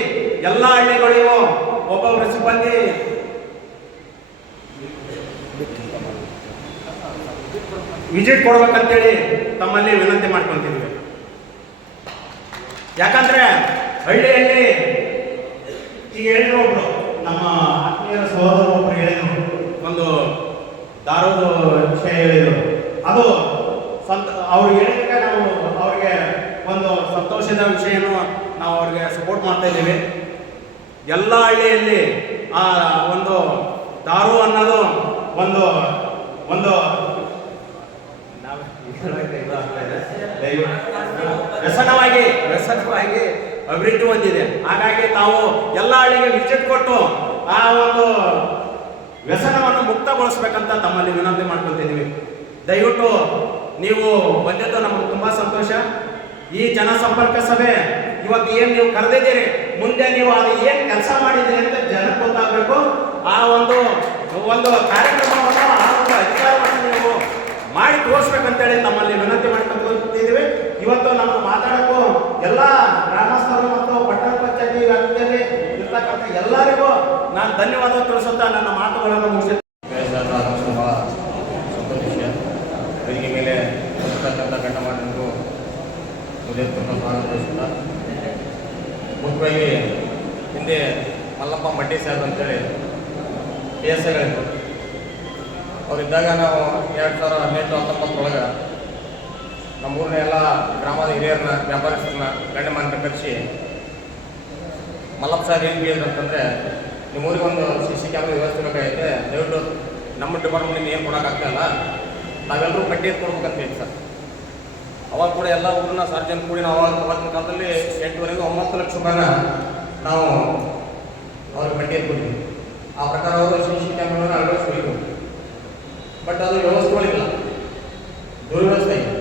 ಎಲ್ಲ ಹಳ್ಳಿಗಳಿಗೂ ಒಬ್ಬೊಬ್ಬರು ಸಿಬ್ಬಂದಿ ವಿಸಿಟ್ ಕೊಡ್ಬೇಕಂತೇಳಿ ತಮ್ಮಲ್ಲಿ ವಿನಂತಿ ಮಾಡ್ಕೊಂತಿದ್ದೀವಿ. ಯಾಕಂದ್ರೆ ಹಳ್ಳಿಯಲ್ಲಿ ಈಗ ಹೇಳಿದ್ರು ಒಬ್ರು ನಮ್ಮ ಆತ್ಮೀಯರ ಸಹೋದರ ಒಬ್ರು ಹೇಳಿದ್ರು, ಒಂದು ದಾರದ ವಿಷಯ ಹೇಳಿದ್ರು. ಅದು ಅವ್ರು ಹೇಳಿದಾಗ ನಾವು ಅವ್ರಿಗೆ ಒಂದು ಸಂತೋಷದ ವಿಷಯನೂ ನಾವು ಅವ್ರಿಗೆ ಸಪೋರ್ಟ್ ಮಾಡ್ತಾ ಇದ್ದೀವಿ. ಎಲ್ಲ ಹಳ್ಳಿಯಲ್ಲಿ ಆ ಒಂದು ದಾರು ಅನ್ನೋದು ಒಂದು ಒಂದು ವ್ಯಸನವಾಗಿ ಅಭಿವೃದ್ಧಿ ಹೊಂದಿದೆ. ಹಾಗಾಗಿ ತಾವು ಎಲ್ಲ ಹಳ್ಳಿಗೆ ವಿಸಿಟ್ ಕೊಟ್ಟು ಆ ಒಂದು ವ್ಯಸನವನ್ನು ಮುಕ್ತಗೊಳಿಸ್ಬೇಕಂತ ತಮ್ಮಲ್ಲಿ ವಿನಂತಿ ಮಾಡ್ಕೊತಿದ್ದೀವಿ. ದಯವಿಟ್ಟು ನೀವು ಬಂದಿದ್ದು ನಮಗೆ ತುಂಬಾ ಸಂತೋಷ. ಈ ಜನಸಂಪರ್ಕ ಸಭೆ ಇವತ್ತು ಏನು ನೀವು ಕರೆದಿದ್ದೀರಿ, ಮುಂದೆ ನೀವು ಅದು ಏನು ಕೆಲಸ ಮಾಡಿದ್ದೀರಿ ಅಂತ ಜನಕ್ಕೆ ಗೊತ್ತಾಗಬೇಕು. ಆ ಒಂದು ಕಾರ್ಯಕ್ರಮವನ್ನು ಆ ಒಂದು ಅಧಿಕಾರವನ್ನು ನೀವು ಮಾಡಿ ತೋರಿಸ್ಬೇಕಂತೇಳಿ ತಮ್ಮಲ್ಲಿ ವಿನಂತಿ ಮಾಡ್ಕೊತಿದ್ದೀವಿ. ಇವತ್ತು ನಾವು ಮಾತಾಡೋಕ್ಕೂ ಎಲ್ಲ ಗ್ರಾಮಸ್ಥರು ಮತ್ತು ಪಟ್ಟಣ ಪಂಚಾಯತಿ ವ್ಯಾಪ್ತಿಯಲ್ಲಿ ಇರ್ತಕ್ಕಂಥ ಎಲ್ಲರಿಗೂ ನಾನು ಧನ್ಯವಾದ ತಿಳಿಸುತ್ತಾ ನನ್ನ ಮಾತುಗಳನ್ನು ಮುಗಿಸುತ್ತೇನೆ. ಬಹಳ ಸಂತೋಷ. ವೇದಿಕೆ ಮೇಲೆ ಬರ್ತಕ್ಕಂಥ ಗಣ್ಯಮಾನ್ಯರು ಮುಗಿಯತಕ್ಕಂಥ ಸ್ವಾಗತಿಸುತ್ತಾ, ಮುಖ್ಯವಾಗಿ ಹಿಂದೆ ಮಲ್ಲಪ್ಪ ಮಡ್ಡಿ ಸಾಹೇಬ್ ಅಂತೇಳಿ PSIಗಳಿದ್ರು. ಅವರಿದ್ದಾಗ ನಾವು 2018-19 ನಮ್ಮೂರಿನ ಎಲ್ಲ ಗ್ರಾಮದ ಹಿರಿಯರನ್ನ, ವ್ಯಾಪಾರಸ್ಥರನ್ನ, ಗಣ್ಯಮಾನ್ಯರನ್ನ ಕರೆಸಿ ಮಲ್ಲಪ್ಪ ಸಾಹೇಬ್ ಏನು ಹೇಳಿದ್ರು ಅಂತಂದರೆ, ನಿಮ್ಮೂರಿಗೆ ಒಂದು CC ಕ್ಯಾಮ್ರಾ ವ್ಯವಸ್ಥೆ ಬೇಕಾಗೈತೆ, ದಯವಿಟ್ಟು ನಮ್ಮ ಡಿಪಾರ್ಟ್ಮೆಂಟಿಂದ ಏನು ಕೊಡೋಕ್ಕಾಗ್ತಾಯಿಲ್ಲ, ನಾವೆಲ್ಲರೂ ಪಟ್ಟಿ ಕೊಡ್ಬೇಕಂತ ಹೇಳಿ ಸರ್. ಅವಾಗ ಕೂಡ ಎಲ್ಲ ಊರಿನ ಸಾರ್ವಜನಿಕ ಕೂಡಿ ನಾವು ಅವತ್ತಿನ ಕಾಲದಲ್ಲಿ 8 to 9 ಲಕ್ಷ ರೂಪಾಯಿನ ನಾವು ಅವ್ರಿಗೆ ಬಡ್ಡಿಯಲ್ಲಿ ಕೊಟ್ಟಿದ್ವಿ. ಆ ಪ್ರಕಾರ ಅವರು CC ಕ್ಯಾಮ್ರಾವನ್ನು ಅಳವಡಿಸಬೇಕು. ಬಟ್ ಅದು ವ್ಯವಸ್ಥೆಗಳಿಲ್ಲ, ದುರ್ವ್ಯವಸ್ಥೆ ಇದೆ.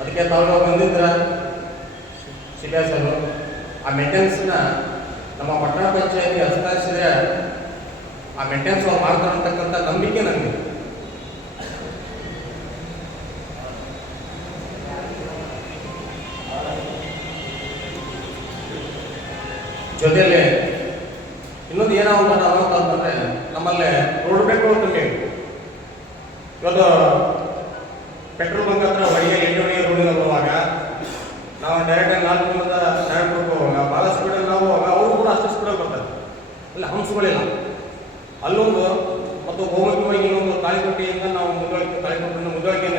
ಅದಕ್ಕೆ ತಾವು ಬಂದಿದ್ರೆ CPS ಅವರು ಆ ಮೇಂಟೆನೆನ್ಸ್ನ ನಮ್ಮ ಪಟ್ಟಣ ಪಂಚಾಯತಿ ಹಸ್ತಾಂತರಿಸಿದ್ರೆ ಆ ಮೇಂಟೆನೆನ್ಸ್ ಅವ್ರು ಮಾಡ್ತಾರೆ ಅಂತಕ್ಕಂಥ ನಂಬಿಕೆ ನನಗೆ. ಜೊತೆಯಲ್ಲಿ ಇನ್ನೊಂದು ಏನೋ ಒಂದು ಅನಾಹುತ ಅಂತಂದರೆ ನಮ್ಮಲ್ಲಿ ರೋಡ್ ಬೇಕು ಕಮ್ಮಿ. ಇವತ್ತು ಪೆಟ್ರೋಲ್ ಬಂಕ್ ಹತ್ರ ಹೊಡಿಗೆ ರೋಡಿನ ಬರುವಾಗ ನಾವು ಡೈರೆಕ್ಟಾಗಿ 4 ಕಿಲೋಮೀಟರ್ ಡೈರೆಕ್ಟ್ ಹೋಗುವಾಗ ಭಾಳ ಸ್ಪೀಡಲ್ಲಿ ನಾವು ಹೋಗುವಾಗ ಅವರು ಕೂಡ ಅಷ್ಟು ಸ್ಪೀಡಲ್ಲಿ ಬರ್ತಾರೆ. ಅಲ್ಲಿ ಹಂಸಗಳಿಲ್ಲ. ಅಲ್ಲೊಂದು ಮತ್ತು ಗೋಮುಖವಾಗಿ ಇನ್ನೊಂದು ತಾಳಿಕೊಟ್ಟಿಯಿಂದ ನಾವು ತಾಳಿಕೊಟ್ಟಿನ ಮುದ್ವಳಿಕೆ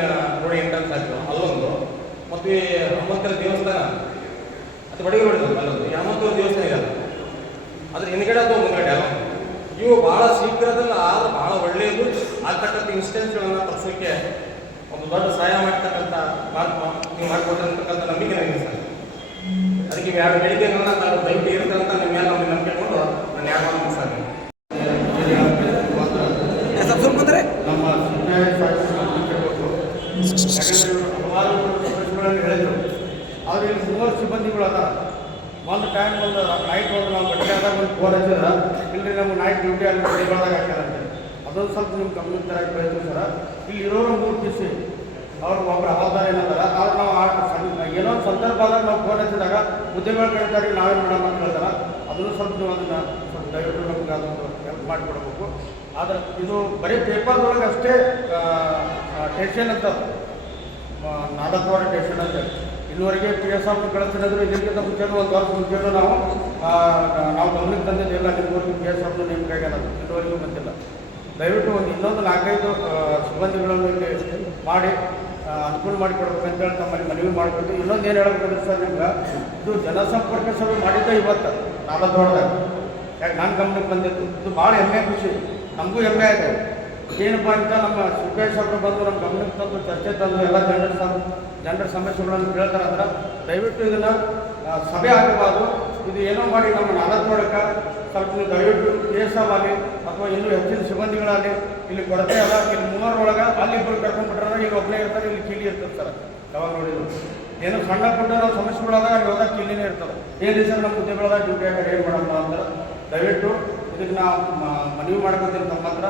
ರೋಡ್ ಎಂಟ್ರೆನ್ಸ್ ಆಯಿತು ಅಲ್ಲೊಂದು, ಮತ್ತು ಈ ಹನುಮಂತರ ದೇವಸ್ಥಾನ ಅದು ಬಡಿಗೆ ಹೊಡೆದಲ್ಲ ಅಲ್ಲೊಂದು ಹನುಮಂತರ ದೇವಸ್ಥಾನ ಇದೆ. ಅದ್ರ ಹಿಂದ್ಗಡೆ ಅಥವಾ ಮುಂದ್ಗಡೆ ಅಲ್ಲ, ಇವು ಭಾಳ ಶೀಘ್ರದಲ್ಲಿ ಆದ್ರೆ ಭಾಳ ಒಳ್ಳೆಯದು. ಆಗ್ತಕ್ಕಂಥ ಇನ್ಸಿಡೆನ್ಸ್ಗಳನ್ನು ತಪ್ಪಿಸೋಕ್ಕೆ ಒಂದು ದೊಡ್ಡ ಸಹಾಯ ಮಾಡ್ತಕ್ಕಂಥ ನೀವು ಮಾಡಿಕೊಟ್ಟಿರ್ತಕ್ಕಂಥ ನಂಬಿಕೆ ನನಗೆ ಸರ್. ಅದಕ್ಕೆ ಇವು 2 ಬೇಡಿಕೆಗಳನ್ನ ನಾನು ದಯವಿಟ್ಟು ಇರುತ್ತೆ ಅಂತ ನಿಮ್ಮ ಮೇಲೆ ನಾವು ನಂಬಿಕೆ ಕೊಂಡು ನಾನು ಯಾರು ಮುಗಿಸ್ತಾನೆ. ನಮ್ಮ ಹಲವಾರು ಪ್ರಶ್ನೆಗಳನ್ನು ಹೇಳಿದರು. ಆದರೆ ಇಲ್ಲಿ 3 ಸಿಬ್ಬಂದಿಗಳು ಅದ. ಒಂದು ಟೈಮ್ ಒಂದು ನೈಟ್ ಒಂದು ನಾವು ಗಂಟೆ ಆದಾಗ ಒಂದು ಫೋನ್ ಹಚ್ಚಿದ್ರೆ ಇಲ್ಲಿ ನಮ್ಗೆ ನೈಟ್ ಡ್ಯೂಟಿ ಅಲ್ಲಿ ಬೆಳಿಗಳಾಗ ಹಾಕ್ಯಾರಂತೆ. ಅದೊಂದು ಸ್ವಲ್ಪ ನಿಮ್ಗೆ ಗಮನಕ್ಕೆ ತರಕ್ಕೆ ಬಯಸ್ತೀವಿ ಸರ್. ಇಲ್ಲಿ ಇರೋರು 3 PC ಅವ್ರು ಒಬ್ಬರು ಹವಾಲ್ದಾರ ಏನಂತಾರ. ಆದ್ರೆ ನಾವು ಏನೋ ಒಂದು ಸಂದರ್ಭ ಆದಾಗ ನಾವು ಫೋನ್ ಹಚ್ಚಿದಾಗ ಉದ್ಯಮಿಗಳು ಕೇಳ್ತಾರೆ ನಾವೇನು ಮಾಡೋಣ ಅಂತ ಹೇಳ್ತಾರೆ. ಅದನ್ನು ಸ್ವಲ್ಪ ನೀವು ಅದನ್ನು ಸ್ವಲ್ಪ ದಯವಿಟ್ಟು ನಮ್ಗೆ ಅದೊಂದು ಹೆಲ್ಪ್ ಮಾಡಿಕೊಡ್ಬೇಕು. ಆದರೆ ಇದು ಬರೀ ಪೇಪರ್ದೊಳಗೆ ಅಷ್ಟೇ ಟೆನ್ಷನ್ ಅಂತ ನಾಡಕವಾಡ ಟೆನ್ಷನ್ ಅಂತ ಇನ್ನುವರೆಗೆ PSR ಕಳಿಸ್ತಿದ್ರು. ಇದಕ್ಕಿಂತ ಮುಂಚೆನೂ 1 ವರ್ಷ ಮುಂಚೆನೂ ನಾವು ಗಮನಕ್ಕೆ ತಂದಿದ್ದಿಲ್ಲ. ನಿಮ್ಮೂರಿಗೆ PSR ನೇಮಕ ಆಗ್ಯಾನ ಇನ್ನುವರೆಗೂ ಬಂದಿಲ್ಲ. ದಯವಿಟ್ಟು ಇನ್ನೊಂದು 4-5 ಸಿಬ್ಬಂದಿಗಳನ್ನು ಇಲ್ಲಿ ಮಾಡಿ ಅನುಕೂಲ ಮಾಡಿಕೊಡ್ಬೇಕಂತೇಳಿ ತಮ್ಮಲ್ಲಿ ಮನವಿ ಮಾಡಬೇಕು. ಇನ್ನೊಂದು ಏನು ಹೇಳ್ಬೇಕಂದ್ರೆ ಸರ್, ನಿಮ್ಗೆ ಇದು ಜನಸಂಪರ್ಕ ಸಭೆ ಮಾಡಿದ್ದೆ ಇವತ್ತು ನಾಡದೊಳದಾಗ. ಯಾಕೆ ನನ್ನ ಗಮನಕ್ಕೆ ಬಂದಿತ್ತು. ಇದು ಭಾಳ ಹೆಮ್ಮೆ ಖುಷಿ, ನಮಗೂ ಹೆಮ್ಮೆ ಆಯಿತು. ಏನಪ್ಪ ಅಂತ ನಮ್ಮ CPS ಅವರು ಬಂದು ನಮ್ಮ ಗಮನಕ್ಕೆ ತಂದು ಚರ್ಚೆ ತಂದು ಎಲ್ಲ ಜನರ ಸಮಸ್ಯೆಗಳನ್ನು ಕೇಳ್ತಾರೆ. ಅಂದ್ರೆ ದಯವಿಟ್ಟು ಇದನ್ನು ಸಭೆ ಆಗಬಾರ್ದು. ಇದು ಏನೋ ಮಾಡಿ ನಮ್ಮ ನಾಡದೊಳಕ್ಕೆ ಸ್ವಲ್ಪ ನೀವು ದಯವಿಟ್ಟು PSR ಆಗಲಿ ಅಥವಾ ಇನ್ನೂ ಹೆಚ್ಚಿನ ಸಿಬ್ಬಂದಿಗಳಾಗಲಿ ಇಲ್ಲಿ ಕೊರತೆ ಅಲ್ಲ. ಇಲ್ಲಿ 3 ಒಳಗೆ ಅಲ್ಲಿ ಇಬ್ಬರು ಕರ್ಕೊಂಡ್ಬಿಟ್ರೆ ಇಲ್ಲಿ ಒಬ್ಬನೇ ಇರ್ತಾರೆ, ಇಲ್ಲಿ ಕೀಲಿ ಇರ್ತದೆ ಸರ್. ಯಾವಾಗ ನೋಡಿದ್ರು ಏನೋ ಸಣ್ಣ ಪುಟ್ಟ ನಾವು ಸಮಸ್ಯೆಗಳಾದಾಗ ಅಲ್ಲಿ ಹೋದಾಗ ಕೀಲಿನೇ ಇರ್ತದೆ. ಏನು ಸರ್ ನಮ್ಮ ಹುದ್ದೆಗಳಾಗ ಡ್ಯೂಟಿ ಆಗ ಏನು ಮಾಡೋಣ ಅಂದ್ರೆ ದಯವಿಟ್ಟು ಇದಕ್ಕೆ ನಾವು ಮನವಿ ಮಾಡ್ಕೊತೀನಿ ನಮ್ಮ ಹತ್ರ.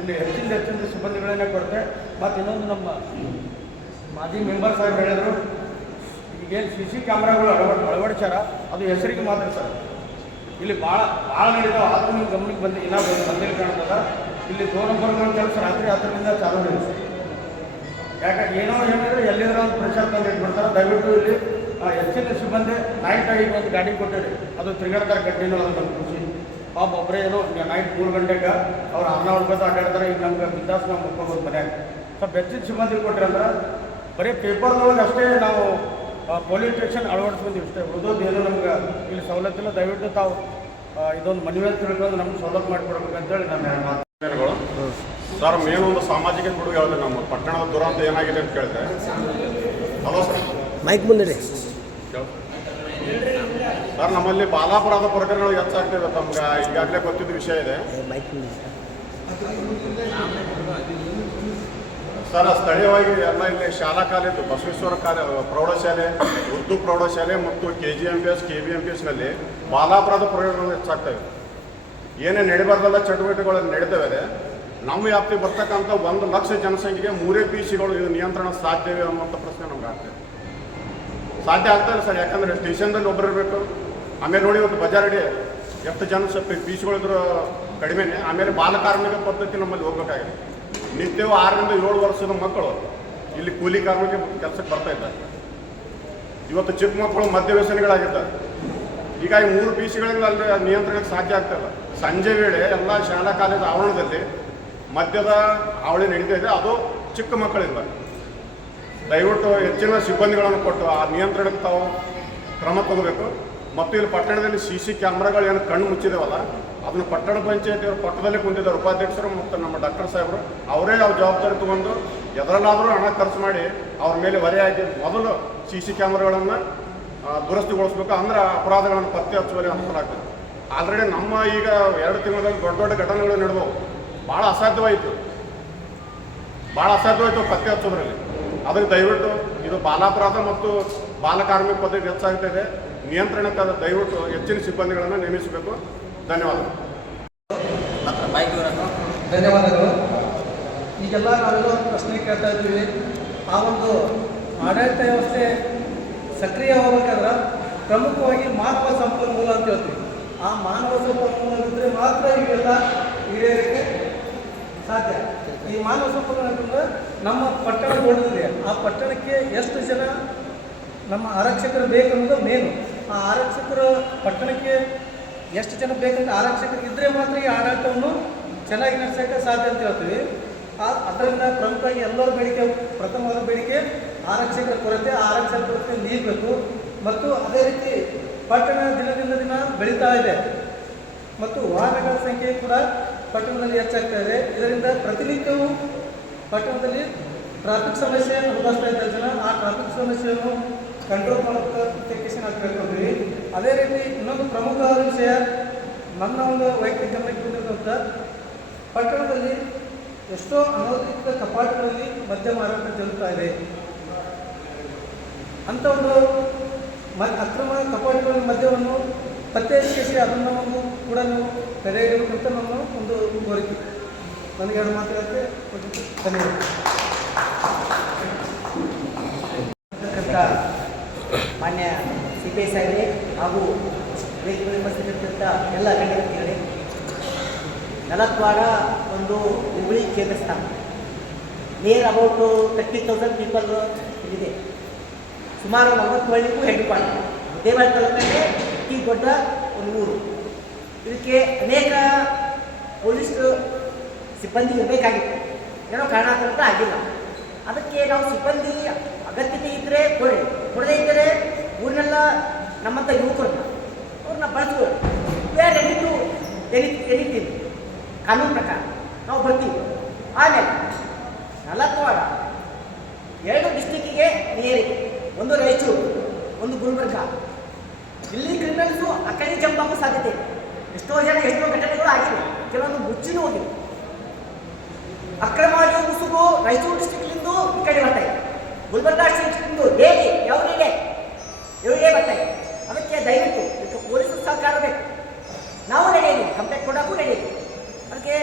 ಇಲ್ಲಿ ಹೆಚ್ಚಿನ ಸಿಬ್ಬಂದಿಗಳನ್ನೇ ಕೊರತೆ. ಮತ್ತು ಇನ್ನೊಂದು ನಮ್ಮ ಮಾಜಿ ಮೆಂಬರ್ ಸಾಹೇಬ್ ಹೇಳಿದ್ರು, ಈಗೇನು CC ಕ್ಯಾಮ್ರಾಗಳು ಅಳವಡಿಸ್ಯಾರ ಅದು ಹೆಸರಿಗೆ ಮಾತ್ರ ಸರ್. ಇಲ್ಲಿ ಭಾಳ ನಡೀತಾವೆ. ಆದರೂ ನೀವು ಗಮನಕ್ಕೆ ಇನ್ನೂ ಬಂದಿಲ್ಲ ಕಾಣ್ತದ. ಇಲ್ಲಿ 2 ನಂಬರ್ಗಳು ಕೆಲಸ ರಾತ್ರಿ 10ರಿಂದ ಚಾಲೂ ಇದೆ. ಯಾಕಂದ್ರೆ ಏನೋ ಹೇಳಿದ್ರೆ ಎಲ್ಲಿದ್ರೆ ಒಂದು ಪ್ರೆಷರ್ ತಂದು ಇಟ್ಬಿಡ್ತಾರೆ. ದಯವಿಟ್ಟು ಇಲ್ಲಿ ಹೆಚ್ಚಿನ ಸಿಬ್ಬಂದಿ ನೈಟ್ ಆಗಿ ಒಂದು ಗಾಡಿ ಕೊಟ್ಟಿರಿ, ಅದು ತಿರುಗಾಡ್ತಾರೆ ಕಂಟಿನ್ಯೂ. ಅದು ನಮ್ಮ ಖುಷಿ. ಪಾಪ ಒಬ್ಬರೇ ಏನೋ ನೈಟ್ 3 ಗಂಟೆಗೆ ಅವ್ರು 12 ರೂಪಾಯಿ ಅಡ್ಡಾಡ್ತಾರೆ. ಈಗ ನಮ್ಗೆ ಬಿದ್ದಾಸ್ ನಾವು ಮುಕ್ಕೋಬೋದು ಮನ್ಯಾಗ. ಸ್ವಲ್ಪ ಹೆಚ್ಚಿನ ಸಿಬ್ಬಂದಿ ಕೊಟ್ಟರೆ ಅಂದ್ರೆ ಬರೀ ಪೇಪರ್ದೊಳಗೆ ಅಷ್ಟೇ ನಾವು ಪೊಲೀಸ್ ಸ್ಟೇಷನ್ ಅಳವಡಿಸ್ಕೊಂತೀವಿ ಇಷ್ಟೇ. ಉಳಿದೋದು ಏನೋ ನಮ್ಗೆ ಇಲ್ಲಿ ಸವಲತ್ತಿಲ್ಲ. ದಯವಿಟ್ಟು ತಾವು ಇದೊಂದು ಮನವಿ ಅಂತ ತಿಳ್ಕೊಂಡು ನಮ್ಗೆ ಸವಲತ್ತು ಮಾಡಿಕೊಡ್ಬೇಕಂತೇಳಿ ನನ್ನ ಮಾತು. ಸರ್, ಮೇನ್ ಒಂದು ಸಾಮಾಜಿಕ ಬಿಡುಗಡೆ ಹೇಳಿದ್ರೆ ನಮ್ಮ ಪಟ್ಟಣದ ದುರಂತ ಏನಾಗಿದೆ ಅಂತ ಕೇಳಿದ್ರೆ, ಹಲೋ ಸರ್, ಮೈಕ್ ಮುಂದೆ ಸರ್, ನಮ್ಮಲ್ಲಿ ಬಾಲಾಪರಾಧ ಪ್ರಕರಣಗಳು ಹೆಚ್ಚಾಗ್ತಿದೆ. ತಮ್ಗೆ ಈಗಾಗಲೇ ಗೊತ್ತಿದ್ದ ವಿಷಯ ಇದೆ ಸರ್. ಸ್ಥಳೀಯವಾಗಿ ಎಲ್ಲ ಇಲ್ಲಿ ಶಾಲಾ ಕಾಲೇಜು, ಬಸವೇಶ್ವರ ಪ್ರೌಢಶಾಲೆ, ಉರ್ದು ಪ್ರೌಢಶಾಲೆ ಮತ್ತು KGMPS KBMPSನಲ್ಲಿ ಬಾಲಾಪರಾಧ ಪ್ರಕರಣಗಳು ಹೆಚ್ಚಾಗ್ತವೆ. ಏನೇ ನಡಿಬಾರ್ದಲ್ಲ ಚಟುವಟಿಕೆಗಳು ನಡೀತವೆ. ನಮ್ಮ ವ್ಯಾಪ್ತಿಗೆ ಬರ್ತಕ್ಕಂಥ 1 ಲಕ್ಷ ಜನಸಂಖ್ಯೆಗೆ 3 PCಗಳು ಇದು ನಿಯಂತ್ರಣ ಸಾಧ್ಯವೇ ಅನ್ನುವಂಥ ಪ್ರಶ್ನೆ ನಮ್ಗೆ ಆಗ್ತದೆ. ಸಾಧ್ಯ ಆಗ್ತಾಯಿಲ್ಲ ಸರ್. ಯಾಕಂದರೆ ಸ್ಟೇಷನ್ದಲ್ಲಿ ಒಬ್ಬರು ಇರಬೇಕು. ಆಮೇಲೆ ನೋಡಿ ಒಂದು ಬಜಾರಡಿ ಎಷ್ಟು ಜನ ಸ್ವಲ್ಪ PCಗಳಿದ್ರು ಕಡಿಮೆನೇ. ಆಮೇಲೆ ಬಾಲಕಾರ್ಮಿಕ ಪದ್ಧತಿ ನಮ್ಮಲ್ಲಿ ಹೋಗ್ಬೇಕಾಗಿದೆ. ನಿತ್ಯವೂ 6 ರಿಂದ 7 ವರ್ಷದ ಮಕ್ಕಳು ಇಲ್ಲಿ ಕೂಲಿ ಕಾರ್ಮಿಕ ಕೆಲಸಕ್ಕೆ ಬರ್ತಾ ಇದ್ದಾರೆ. ಇವತ್ತು ಚಿಕ್ಕ ಮಕ್ಕಳು ಮದ್ಯವ್ಯಸನಿಗಳಾಗಿದ್ದಾರೆ. ಹೀಗಾಗಿ 3 PCಗಳಿಂದ ಅಲ್ಲಿ ನಿಯಂತ್ರಣಕ್ಕೆ ಸಾಧ್ಯ ಆಗ್ತಾಯಿಲ್ಲ. ಸಂಜೆ ವೇಳೆ ಎಲ್ಲ ಶಾಲಾ ಕಾಲೇಜು ಆವರಣದಲ್ಲಿ ಮದ್ಯದ ಹಾವಳಿ ನಡೀತಾ ಇದೆ, ಅದು ಚಿಕ್ಕ ಮಕ್ಕಳಿಂದ. ದಯವಿಟ್ಟು ಹೆಚ್ಚಿನ ಸಿಬ್ಬಂದಿಗಳನ್ನು ಕೊಟ್ಟು ಆ ನಿಯಂತ್ರಣಕ್ಕೆ ತಾವು ಕ್ರಮ ತಗೋಬೇಕು. ಮತ್ತು ಇಲ್ಲಿ ಪಟ್ಟಣದಲ್ಲಿ CC ಕ್ಯಾಮ್ರಾಗಳು ಏನು ಕಣ್ಣು ಮುಚ್ಚಿದೇವಲ್ಲ, ಅದನ್ನು ಪಟ್ಟಣ ಪಂಚಾಯತಿಯವ್ರ ಪಕ್ಕದಲ್ಲೇ ಕುಂತಿದ್ದಾರೆ ಉಪಾಧ್ಯಕ್ಷರು ಮತ್ತು ನಮ್ಮ ಡಾಕ್ಟರ್ ಸಾಹೇಬರು. ಅವರೇ ಅವ್ರ ಜವಾಬ್ದಾರಿ ತಗೊಂಡು ಎದರಲ್ಲಾದರೂ ಹಣ ಖರ್ಚು ಮಾಡಿ ಅವ್ರ ಮೇಲೆ ಹೊರೆ ಹಾಕಿ ಮೊದಲು CC ಕ್ಯಾಮ್ರಾಗಳನ್ನು ದುರಸ್ತಿಗೊಳಿಸ್ಬೇಕು. ಅಂದ್ರೆ ಅಪರಾಧಗಳನ್ನು ಪತ್ತೆ ಹಚ್ಚುವಲ್ಲಿ ಅನುಕೂಲ ಆಗ್ತದೆ. ಆಲ್ರೆಡಿ ನಮ್ಮ ಈಗ 2 ತಿಂಗಳಲ್ಲಿ ದೊಡ್ಡ ದೊಡ್ಡ ಘಟನೆಗಳು ನಡೆದವು. ಭಾಳ ಅಸಾಧ್ಯವಾಯಿತು ಪತ್ತೆ ಹಚ್ಚೋದ್ರಲ್ಲಿ. ಅದಕ್ಕೆ ದಯವಿಟ್ಟು ಇದು ಬಾಲಾಪರಾಧ ಮತ್ತು ಬಾಲಕಾರ್ಮಿಕ ಪದ್ಧತಿ ಹೆಚ್ಚಾಗ್ತಾ ಇದೆ. ನಿಯಂತ್ರಣಕ್ಕೆ ದಯವಿಟ್ಟು ಹೆಚ್ಚಿನ ಸಿಬ್ಬಂದಿಗಳನ್ನು ನೇಮಿಸಬೇಕು. ಧನ್ಯವಾದಗಳು. ಧನ್ಯವಾದಗಳು. ಈಗೆಲ್ಲ ನಾವೆಲ್ಲ ಒಂದು ಪ್ರಶ್ನೆ ಕೇಳ್ತಾ ಇದ್ದೀವಿ. ಆ ಒಂದು ಆಡಳಿತ ವ್ಯವಸ್ಥೆ ಸಕ್ರಿಯ ಹೋಗ್ಬೇಕಾದ್ರೆ ಪ್ರಮುಖವಾಗಿ ಮಾನವ ಸಂಪನ್ಮೂಲ ಅಂತ ಹೇಳ್ತೀವಿ. ಆ ಮಾನವ ಸಂಪನ್ಮೂಲ ಇದ್ದರೆ ಮಾತ್ರ ಇವೆಲ್ಲ ಈಡೇರಕ್ಕೆ ಸಾಧ್ಯ. ಈ ಮಾನವ ಸಂಪನ್ಮೂಲ ಅಂತಂದ್ರೆ ನಮ್ಮ ಪಟ್ಟಣ ದೊಡ್ಡದಿದೆ. ಆ ಪಟ್ಟಣಕ್ಕೆ ಎಷ್ಟು ಜನ ನಮ್ಮ ಆರಕ್ಷಕರು ಬೇಕನ್ನೋದು ಮೇನು. ಆ ಆರಕ್ಷಕರು ಪಟ್ಟಣಕ್ಕೆ ಎಷ್ಟು ಜನ ಬೇಕಂತ ಆರಕ್ಷಕರು ಇದ್ದರೆ ಮಾತ್ರ ಈ ಆಡಳಿತವನ್ನು ಚೆನ್ನಾಗಿ ನಡೆಸೋಕ್ಕೆ ಸಾಧ್ಯ ಅಂತ ಹೇಳ್ತೀವಿ. ಅದರಿಂದ ಪ್ರಮುಖವಾಗಿ ಎಲ್ಲರ ಬೇಡಿಕೆ, ಪ್ರಥಮವಾದ ಬೇಡಿಕೆ ಆರಕ್ಷಕರ ಕೊರತೆ. ಆರಕ್ಷಕರ ಕೊರತೆ ನೀಡಬೇಕು. ಮತ್ತು ಅದೇ ರೀತಿ ಪಟ್ಟಣ ದಿನದಿಂದ ದಿನ ಬೆಳೀತಾ ಇದೆ ಮತ್ತು ವಾಹನಗಳ ಸಂಖ್ಯೆ ಕೂಡ ಪಟ್ಟಣದಲ್ಲಿ ಹೆಚ್ಚಾಗ್ತಾ ಇದೆ. ಇದರಿಂದ ಪ್ರತಿನಿತ್ಯವೂ ಪಟ್ಟಣದಲ್ಲಿ ಟ್ರಾಫಿಕ್ ಸಮಸ್ಯೆ ಅನುಭವಿಸ್ತಾ ಇದ್ದಾರೆ ಜನ. ಆ ಟ್ರಾಫಿಕ್ ಸಮಸ್ಯೆಯನ್ನು ಕಂಟ್ರೋಲ್ ಮಾಡೋದಕ್ಕೆ ನಾವು ಕೇಳ್ಕೊಳ್ತೀವಿ. ಅದೇ ರೀತಿ ಇನ್ನೊಂದು ಪ್ರಮುಖವಾದ ವಿಷಯ ನನ್ನ ಒಂದು ವೈಯಕ್ತಿಕ ಗಮನಕ್ಕೆ ಬಂದಿರುವಂಥ ಪಟ್ಟಣದಲ್ಲಿ ಎಷ್ಟೋ ಅನಧಿಕೃತ ಕಪಾಟುಗಳಲ್ಲಿ ಮದ್ಯ ಮಾರಾಟ ಜರುಗ್ತಾ ಇದೆ. ಅಂಥ ಒಂದು ಅಕ್ರಮ ಕಪಾಟುಗಳ ಮದ್ಯವನ್ನು ಪತ್ತೆ ಹಚ್ಚಿ ಅದನ್ನು ಕೂಡ ನೀವು ತಡೆ ಹಿಡಬೇಕಂತ ನಮ್ಮ ಒಂದು ಕೋರಿಕೆ. ನನಗೆ 2 ಮಾತುಗಳಕ್ಕೆ ಧನ್ಯವಾದ. ಮಾನ್ಯ CPI ಸಾಹೇಬರೇ ಹಾಗೂ ವೇದಿಕೆ ಉಪಸ್ಥಿತಿರುವಂಥ ಎಲ್ಲ ಗಣ್ಯರಿಗೆ, ನಲತ್ವಾಡ ಒಂದು ಹುಬ್ಬಳ್ಳಿ ಕೇಂದ್ರ ಸ್ಥಾನ. ನಿಯರ್ ಅಬೌಟ್ 30,000 ಪೀಪಲ್ ಇಲ್ಲಿದೆ. ಸುಮಾರು 40 ಹಳ್ಳಿಗೂ ಹೆಡ್ ಕ್ವಾರ್ಟರ್. ದೇವಾಳ ತಾಲೂಕಲ್ಲೇ ಅತಿ ದೊಡ್ಡ ಒಂದು ಊರು. ಇದಕ್ಕೆ ಅನೇಕ ಪೊಲೀಸ್ ಸಿಬ್ಬಂದಿ ಇರಬೇಕಾಗಿತ್ತು. ಏನೋ ಕಾರಣಾಂತರದಿಂದ ಆಗಿಲ್ಲ. ಅದಕ್ಕೆ ನಾವು ಸಿಬ್ಬಂದಿ ಅಗತ್ಯತೆ ಇದ್ದರೆ ಕೊಡದೇ ಇದ್ದರೆ ಊರಿನೆಲ್ಲ ನಮ್ಮಂಥ ಯುವಕರನ್ನ ಅವ್ರನ್ನ ಬಳಸ್ಕೊಳ್ಳಿ. We are ready to anything. ಕಾನೂನು ಪ್ರಕಾರ ನಾವು ಬರ್ತೀವಿ. ಆಮೇಲೆ ನಲತ್ವಾಡ 2 ಡಿಸ್ಟಿಕ್ಕಿಗೆ ನಿಯರಿಗೆ, ಒಂದು ರಾಯಚೂರು, ಒಂದು ಗುಲ್ಬರ್ಗ. ಇಲ್ಲಿ ಕ್ರಿಮಿನಲ್ಸು ಆ ಕಡೆ ಜಂಪ್ ಆಗೋ ಸಾಧ್ಯತೆ ಇದೆ. ಎಷ್ಟೋ ಘಟನೆಗಳು ಆಗಿವೆ, ಕೆಲವೊಂದು ಮುಚ್ಚಿನೂ ಹೋಗಿವೆ. ಅಕ್ರಮವಾಗಿ ಮುಸುಗು ರಾಯಚೂರು ಡಿಸ್ಟಿಕ್ಲಿಂದ ಈ ಕಡೆ ಬರ್ತಾ ಇದೆ. ಗುಲ್ಬರ್ಗಾ ಡಿಸ್ಟಿಕ್ಲಿಂದ ಡೈಲಿ ಎವ್ರಿ ಡೇ ಬರ್ತಾ ಇದೆ. ಅದಕ್ಕೆ ದಯವಿಟ್ಟು ಇದಕ್ಕೆ ಪೊಲೀಸರ ಸಹಕಾರ ಬೇಕು. ನಾವು ನಡೆಯಿದ್ದೀವಿ, ಕಂಪ್ಲೇಂಟ್ ಕೊಡೋಕ್ಕೂ ನಡೆಯಿದ್ದೀವಿ. ಅದಕ್ಕೆ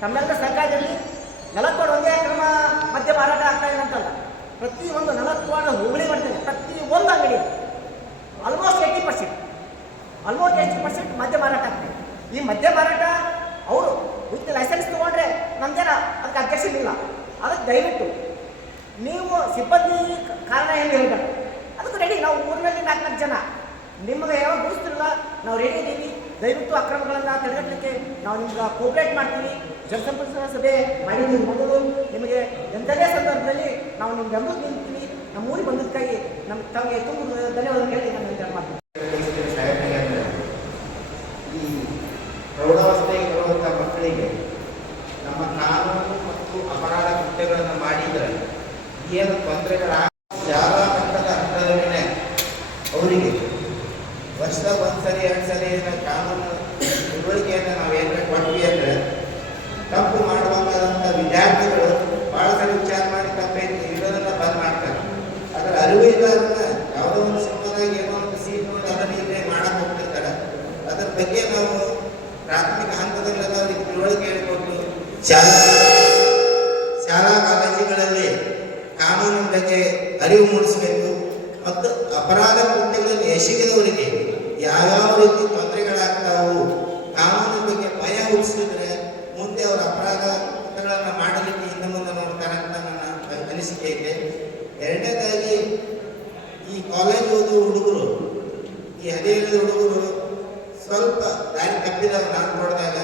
ತಮ್ಮೆಲ್ಲರ ಸರ್ಕಾರದಲ್ಲಿ 40 ಒಂದೇ ಅಕ್ರಮ ಮದ್ಯ ಮಾರಾಟ ಆಗ್ತಾ ಇದೆ ಅಂತಲ್ಲ, ಪ್ರತಿಯೊಂದು 40 ಹೋಬಳಿ ಮಾಡ್ತೇನೆ. ಪ್ರತಿಯೊಂದು ಅಂಗಡಿ ಆಲ್ಮೋಸ್ಟ್ 80% ಮದ್ಯ ಮಾರಾಟ ಆಗ್ತದೆ. ಈ ಮದ್ಯ ಮಾರಾಟ ಅವರು ವಿತ್ ಲೈಸೆನ್ಸ್ ತೊಗೊಂಡ್ರೆ ನಮ್ದೇನ ಅದಕ್ಕೆ ಅಬ್ಜೆಕ್ಷನ್ ಇಲ್ಲ. ಅದಕ್ಕೆ ದಯವಿಟ್ಟು ನೀವು ಸಿಬ್ಬಂದಿ ಕಾರಣ ಏನು ಹೇಳ್ಬೇಕು, ಅದಕ್ಕೆ ರೆಡಿ. ನಾವು ಊರಿನಲ್ಲಿ 4 ಜನ ನಿಮಗೆ ಯಾವಾಗ ಗುರುಸ್ತಿರಲ್ಲ, ನಾವು ರೆಡಿ ಇದ್ದೀವಿ. ದಯವಿಟ್ಟು ಅಕ್ರಮಗಳನ್ನು ತಡೆಗಟ್ಟಲಿಕ್ಕೆ ನಾವು ನಿಮ್ಗೆ ಕೋಪ್ರೇಟ್ ಮಾಡ್ತೀವಿ. ಜನಸಂಪರ್ಕ ಸಭೆ ಮಾಡಿದ್ದೀವಿ ಮೊದಲು. ನಿಮಗೆ ಎಂಥದೇ ಸಂದರ್ಭದಲ್ಲಿ ನಾವು ನಿಮ್ಗೆ ಬೆಂಬಲ ನಿಲ್ತೀವಿ. ನಮ್ಮ ಊರಿಗೆ ಬಂದದಕ್ಕಾಗಿ ತಮಗೆ ತುಂಬ ಧನ್ಯವಾದ ಹೇಳಿ ನಾನು ಮಾಡ್ತೀನಿ. ಈ ಪ್ರೌಢಾವಸ್ಥೆಗೆ ಬರುವಂಥ ಮಕ್ಕಳಿಗೆ ನಮ್ಮ ಕಾನೂನು ಮತ್ತು ಅಪರಾಧ ಕೃತ್ಯಗಳನ್ನು ಮಾಡಿದರೆ ಏನು ತೊಂದರೆಗಳಾಗ ಶಾಲಾ ಮಟ್ಟದ ಹಂತದಲ್ಲಿನೇ ಅವರಿಗೆ ವರ್ಷದಾಗ 1 ಸರಿ 2 ಸರಿ ಕಾನೂನು ತಿಳುವಳಿಕೆಯನ್ನು ನಾವೇನಾರ ಕೊಟ್ವಿ ಅಂದರೆ ತಪ್ಪು ಮಾಡಬೇಕಾದಂಥ ವಿದ್ಯಾರ್ಥಿಗಳು ಭಾಳ ಸರಿ ವಿಚಾರ ಮಾಡಿ ತಪ್ಪೈತಿ ಇರೋದನ್ನು ಬಂದ್ ಮಾಡ್ತಾರೆ. ಅದರ ಅರಿವು ಇಲ್ಲ. ಅದನ್ನು ಯಾವುದೋ ಒಂದು ಸಿನಿಮಾದಾಗ ಏನೋ ಒಂದು ಸೀನ್ ನೋಡಿ ಅದನ್ನು ಇಲ್ಲೇ ಮಾಡಕ್ಕೆ ಹೋಗ್ತಿರ್ತಾರೆ. ಅದರ ಬಗ್ಗೆ ನಾವು ಪ್ರಾಥಮಿಕ ಹಂತದಲ್ಲೆಲ್ಲ ಅವರಿಗೆ ತಿಳುವಳಿಕೆ ಹೇಳಿಕೊಟ್ಟು ಶಾಲಾ ಕಾಲೇಜುಗಳಲ್ಲಿ ಕಾನೂನಿನ ಬಗ್ಗೆ ಅರಿವು ಮೂಡಿಸಬೇಕು. ಮತ್ತು ಅಪರಾಧ ಕೃತ್ಯಗಳನ್ನು ಎಸಗಿದವರಿಗೆ ಯಾವ್ಯಾವ ರೀತಿ ತೊಂದರೆಗಳಾಗ್ತಾವು, ಕಾನೂನಿನ ಬಗ್ಗೆ ಭಯ ಹುಟ್ಟಿಸಿದ್ರೆ ಮುಂದೆ ಅವರ ಅಪರಾಧ ಕೃತ್ಯಗಳನ್ನು ಮಾಡಲಿಕ್ಕೆ ಹಿಂದೆ ಮುಂದೆ ನೋಡ್ತಾರೆ ಅಂತ ನನ್ನ ಅನಿಸಿಕೆ ಇದೆ. 2ನೇದಾಗಿ ಈ ಕಾಲೇಜ್ ಓದುವ ಹುಡುಗರು, ಈ 15 ಹುಡುಗರು ಸ್ವಲ್ಪ ದಾರಿ ತಪ್ಪಿದಾಗ ನಾನು ನೋಡಿದಾಗ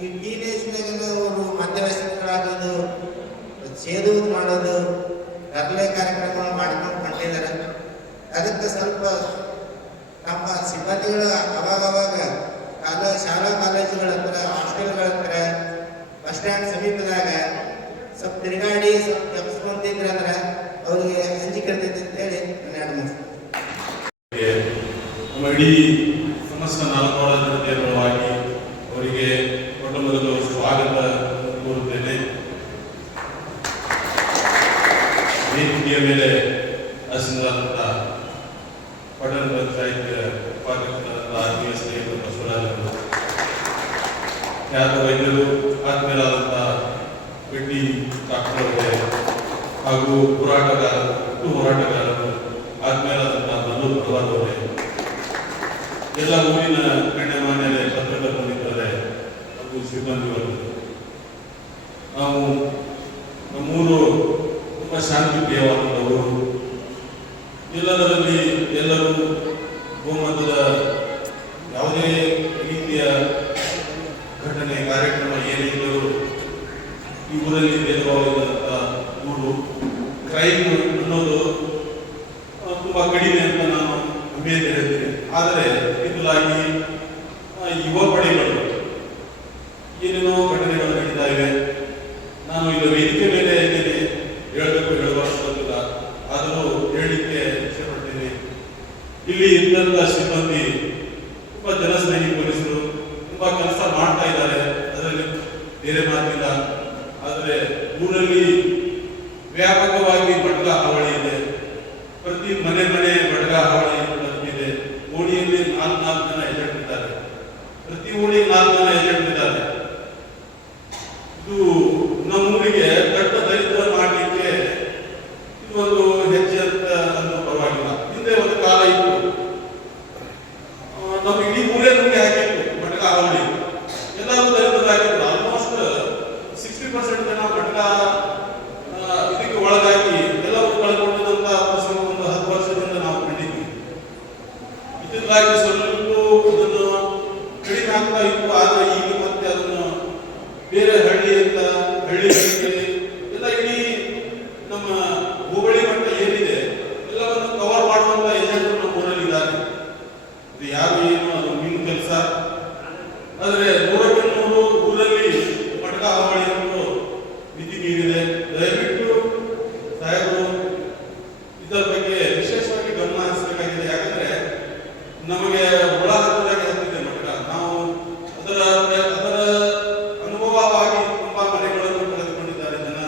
ಈ ಟೀನೇಜ್ನಾಗ ಅವರು ಮದ್ಯವ್ಯಸನಗಳಾಗೋದು, ಸೇದುವುದು ಮಾಡೋದು, ರಗಳೆ ಕಾರ್ಯಕ್ರಮ ಮಾಡ್ಕೊಂಡು ಹೊಂಟಿದ್ದಾರೆ. ಅದಕ್ಕೆ ಸ್ವಲ್ಪ ನಮ್ಮ ಸಿಬ್ಬಂದಿಗಳು ಅವಾಗವಾಗ ಶಾಲಾ ಕಾಲೇಜುಗಳ ಹತ್ರ, ಹಾಸ್ಟೆಲ್ಗಳ ಹತ್ರ, ಬಸ್ ಸ್ಟ್ಯಾಂಡ್ ಸಮೀಪದಾಗ ಸ್ವಲ್ಪ ತಿರುಗಾಡಿ ಸ್ವಲ್ಪ ತಪ್ಪಿಸ್ಕೊಂತಿದ್ರೆ ಅಂದ್ರೆ ಅವ್ರಿಗೆ ಅಂಜಿಕೆ ಇರ್ತೈತೆ ಅಂತೇಳಿ ನಾನು ಎರಡು ಮಾತು. ನಮ್ಮ ಇಡೀ ಸಮಸ್ತ ನಾಲ್ಕೋಳ ಜನತೆಯ ಪರವಾಗಿ ಅವರಿಗೆ ಮೊಟ್ಟ ಮೊದಲು ಸ್ವಾಗತ ಕೋರುತ್ತೇನೆ. ವೇದಿಕೆಯ ಮೇಲೆ ಆಸೀನರಾದಂಥ ಪಟ್ಟಣ ಪಂಚಾಯತ್ ಉಪಾಧ್ಯಕ್ಷರಾದಂಥ ಆತ್ಮೀಯ ಸ್ನೇಹಿತರು ಬಸವರಾಜ್ ಅವರು, ಖ್ಯಾತ ವೈದ್ಯರು ಆತ್ಮೀಯರಾದಂಥ ಬೆಟ್ಟಿ ಡಾಕ್ಟರ್ ಅವರೇ, ಹಾಗೂ ಹೋರಾಟಗಾರರು ಆತ್ಮೀಯರಾದಂಥ ಮಲ್ಲು ಪ್ರಭಾತ್ ಅವರೇ, ಎಲ್ಲ ಊರಿನ ಗಣ್ಯಮಾನ್ಯರೇ, ಪತ್ರಕರ್ತ ಮಿತ್ರರೇ ಹಾಗೂ ಸಿಬ್ಬಂದಿ ವರ್ಗರು, ನಾವು ನಮ್ಮೂರು ತುಂಬ ಶಾಂತಿ ಪ್ರಿಯವಾದಂಥ ಊರು. ಎಲ್ಲದರಲ್ಲಿ ಎಲ್ಲರೂ ಗೋಮತದ ಯಾವುದೇ ರೀತಿಯ ಘಟನೆ ಕಾರ್ಯಕ್ರಮ ಏನೇ ಇದ್ದರೂ ಈ ಊರಲ್ಲಿ ಭೇದಭಾವವಾದಂಥ ಊರು. ಕ್ರೈಮ್ ಅನ್ನೋದು ತುಂಬ ಕಡಿಮೆ ಅಂತ ನಾನು ಹೆಮ್ಮೆಯಿಂದ ಹೇಳ್ತೀನಿ. ಆದರೆ ಇದಕ್ಕಾಗಿ ಯುವ ಪಡೆಗಳು ಏನೇನೋ ಘಟನೆಗಳು ನಡೀತಾ ಇವೆ. ನಾನು ಈಗ ವೇದಿಕೆ ಮೇಲೆ ಏನೇನೆ ಹೇಳಬೇಕು ಹೇಳಬಾರ್ದು ಗೊತ್ತಿಲ್ಲ, ಆದರೂ ಹೇಳಲಿಕ್ಕೆ ಇಷ್ಟಪಡ್ತೀನಿ. ಇಲ್ಲಿ ಇದ್ದಂಥ ಸಿಬ್ಬಂದಿ ತುಂಬ ಜನಸ್ನೇಹಿ ಪೊಲೀಸರು ತುಂಬ ಕೆಲಸ ಮಾಡ್ತಾ ಇದ್ದಾರೆ, ಅದರಲ್ಲಿ ಬೇರೆ ಮಾತಿಲ್ಲ. ಆದರೆ ಊರಲ್ಲಿ ವ್ಯಾಪಕವಾಗಿ ಬಡ್ಗ ಹಾವಳಿ ಇದೆ. ಪ್ರತಿ ಮನೆ ಬಡ್ಗ ಹಾವಳಿ ಇದೆ. ಓಣಿಯಲ್ಲಿ 4 ಜನ ಏಜೆಂಟ್ ಇದ್ದಾರೆ. ಪ್ರತಿ ಓಣಿಗೆ 4 ಜನ ಏಜೆಂಟ್ ಇದ್ದಾರೆ. ಇದು ನಮ್ಮೂರಿಗೆ ದೊಡ್ಡ ದರಿದ್ರ ಮಾಡಲಿಕ್ಕೆ ಇದೊಂದು ಹೆಜ್ಜೆ ಅಂತ ಅನ್ನೋ ಪರವಾಗಿಲ್ಲ. ಹಿಂದೆ ಒಂದು ಕಾಲ ಇತ್ತು, ನಮ್ಮ ಇಡೀ ಊರೇ ನುಂಗಿ ಹಾಕಿತ್ತು ಬಡ್ಗ ಹಾವಳಿ. ಎಲ್ಲರೂ ದರಿದ್ರರಾಗಿದ್ರು. ಆಲ್ಮೋಸ್ಟ್ 60% ಜನ ಬಡ್ಗ ಇದಕ್ಕೆ ಒಳಗಾಗಿ ಎಲ್ಲವೂ ಕಳ್ಕೊಂಡಿದ್ದಂತ ಪ್ರಸಂಗ ಒಂದು 10 ವರ್ಷದಿಂದ ನಾವು ಕಂಡಿದ್ವಿ. ಇದಕ್ಕಾಗಿ ಸ್ವಲ್ಪ ಅದನ್ನು ಕಡಿಮೆ ಆಗ್ತಾ ಇತ್ತು. ಆದರೆ ಈಗ ಮತ್ತೆ ಅದನ್ನು ಬೇರೆ ಹಳ್ಳಿಗಳಿಗೆ ಎಲ್ಲ ಇಡೀ ನಮ್ಮ ಹೋಬಳಿ ಮಟ್ಟ ಏನಿದೆ ಎಲ್ಲವನ್ನು ಕವರ್ ಮಾಡುವಂತ ಏಜೆಂಟರು ನಮ್ಮ ಊರಲ್ಲಿದ್ದಾರೆ. ಇದು ಯಾರು ಏನು ಅದು ನಿಮ್ಮ ಕೆಲಸ. ಆದರೆ 100ಕ್ಕೆ 100 ಊರಲ್ಲಿ ಮಟ್ಟ ಹಾವಳಿಯನ್ನು ಮಿತಿ ಮೀರಿದೆ. ದಯವಿಟ್ಟು ಸಾಹೇಬರು ಇದರ ಬಗ್ಗೆ ವಿಶೇಷವಾಗಿ ಗಮನ ಹರಿಸಬೇಕಾಗಿದೆ. ಯಾಕಂದ್ರೆ ನಮಗೆ ಒಳ ಹತ್ತಿರಕ್ಕೆ ಹತ್ತಿದೆ ಮಟ್ಟ. ನಾವು ಅದರ ಅನುಭವವಾಗಿ ತುಂಬಾ ಮನೆಗಳನ್ನು ಕಳೆದುಕೊಂಡಿದ್ದಾರೆ ಜನ.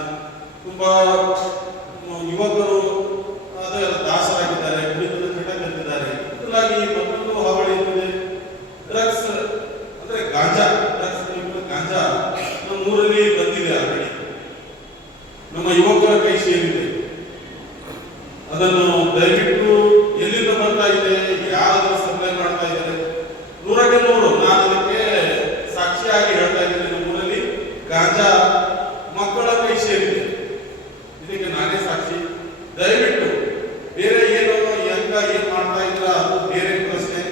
ತುಂಬಾ ಯುವಕರು ಅದರ ದಾಸರಾಗಿದ್ದಾರೆ, ಕುಡಿತದ ಚಟ ಕಲಿತಿದ್ದಾರೆ. ಇದಕ್ಕಾಗಿ ಮತ್ತೊಂದು ಹಾವಳಿ ಇದೆ, ಡ್ರಗ್ಸ್ ಅಂದ್ರೆ ಗಾಂಜಾ. ಗಾಂಜಾ ನಮ್ಮ ಊರಲ್ಲಿ ಬಂದಿದೆ ಆಲ್ರೆಡಿ, ನಮ್ಮ ಯುವಕರ ಕೈ ಸೇರಿದೆ. ಅದನ್ನು ದಯವಿಟ್ಟು ಎಲ್ಲಿಂದ ಬರ್ತಾ ಇದೆ, ಯಾರು ಸಪ್ಲೈ ಮಾಡ್ತಾ ಇದ್ದಾರೆ, 100ಕ್ಕೆ 100 ನಾನು ಅದಕ್ಕೆ ಸಾಕ್ಷಿಯಾಗಿ ಹೇಳ್ತಾ ಇದ್ದೇನೆ. ನಮ್ಮ ಊರಲ್ಲಿ ಗಾಂಜಾ ಮಕ್ಕಳ ಕೈ ಸೇರಿದೆ, ಇದಕ್ಕೆ ನಾನೇ ಸಾಕ್ಷಿ. ದಯವಿಟ್ಟು ಬೇರೆ ಏನು ಹೆಂಗ ಏನ್ ಮಾಡ್ತಾ ಇದ್ರ ಅದು ಬೇರೆ ಪ್ರಶ್ನೆ.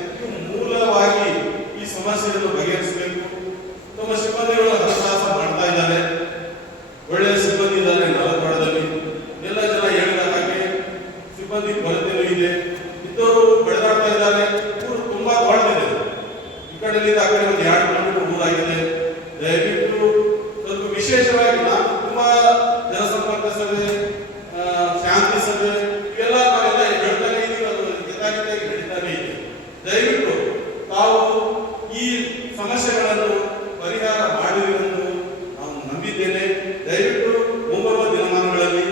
ಮೂಲವಾಗಿ ಈ ಸಮಸ್ಯೆಯನ್ನು ಬಗೆಹರಿಸಬೇಕು. ನಮ್ಮ ಸಿಬ್ಬಂದಿಗಳು ಹರಸಾಹಸ ಮಾಡ್ತಾ ಇದ್ದಾರೆ, ಒಳ್ಳೆಯ ಸಿಬ್ಬಂದಿ ಇದ್ದಾರೆ ನಾಲ್ಕವಾಡದಲ್ಲಿ. ಎಲ್ಲ ಜನ ಹೇಳಿದ ಹಾಗೆ ಸಿಬ್ಬಂದಿ ಕೊರತೆಯೂ ಇದೆ. ಇದ್ದವರು ಬೆಳೆದಾಡ್ತಾ ಇದ್ದಾರೆ. ಊರು ತುಂಬಾ ದೊಡ್ಡದಿದೆ. ಈ ಕಡೆಯಿಂದ ಆ ಕಡೆ ಒಂದು 2 ಕಿಲೋಮೀಟರ್ ಊರಾಗಿದೆ. ದಯವಿಟ್ಟು ಸ್ವಲ್ಪ ವಿಶೇಷವಾಗಿ ನಾನು ತುಂಬಾ ಜನಸಂಪರ್ಕ ಸಭೆ, ಶಾಂತಿ ಸಭೆ ಇವೆಲ್ಲ ನಾವೆಲ್ಲ ಹೇಳ್ತಾನೆ ಇದೀವಿ. ಅದು ಯಥಾರ್ಥವಾಗಿ ನಡೀತಾನೆ ಇದೆ. ದಯವಿಟ್ಟು ತಾವು ಈ ಸಮಸ್ಯೆಗಳನ್ನು ಪರಿಹಾರ ಮಾಡಿರುವುದನ್ನು ನಾವು ನಂಬಿದ್ದೇನೆ. ದಯವಿಟ್ಟು ಮುಂಬರುವ ದಿನಮಾನಗಳಲ್ಲಿ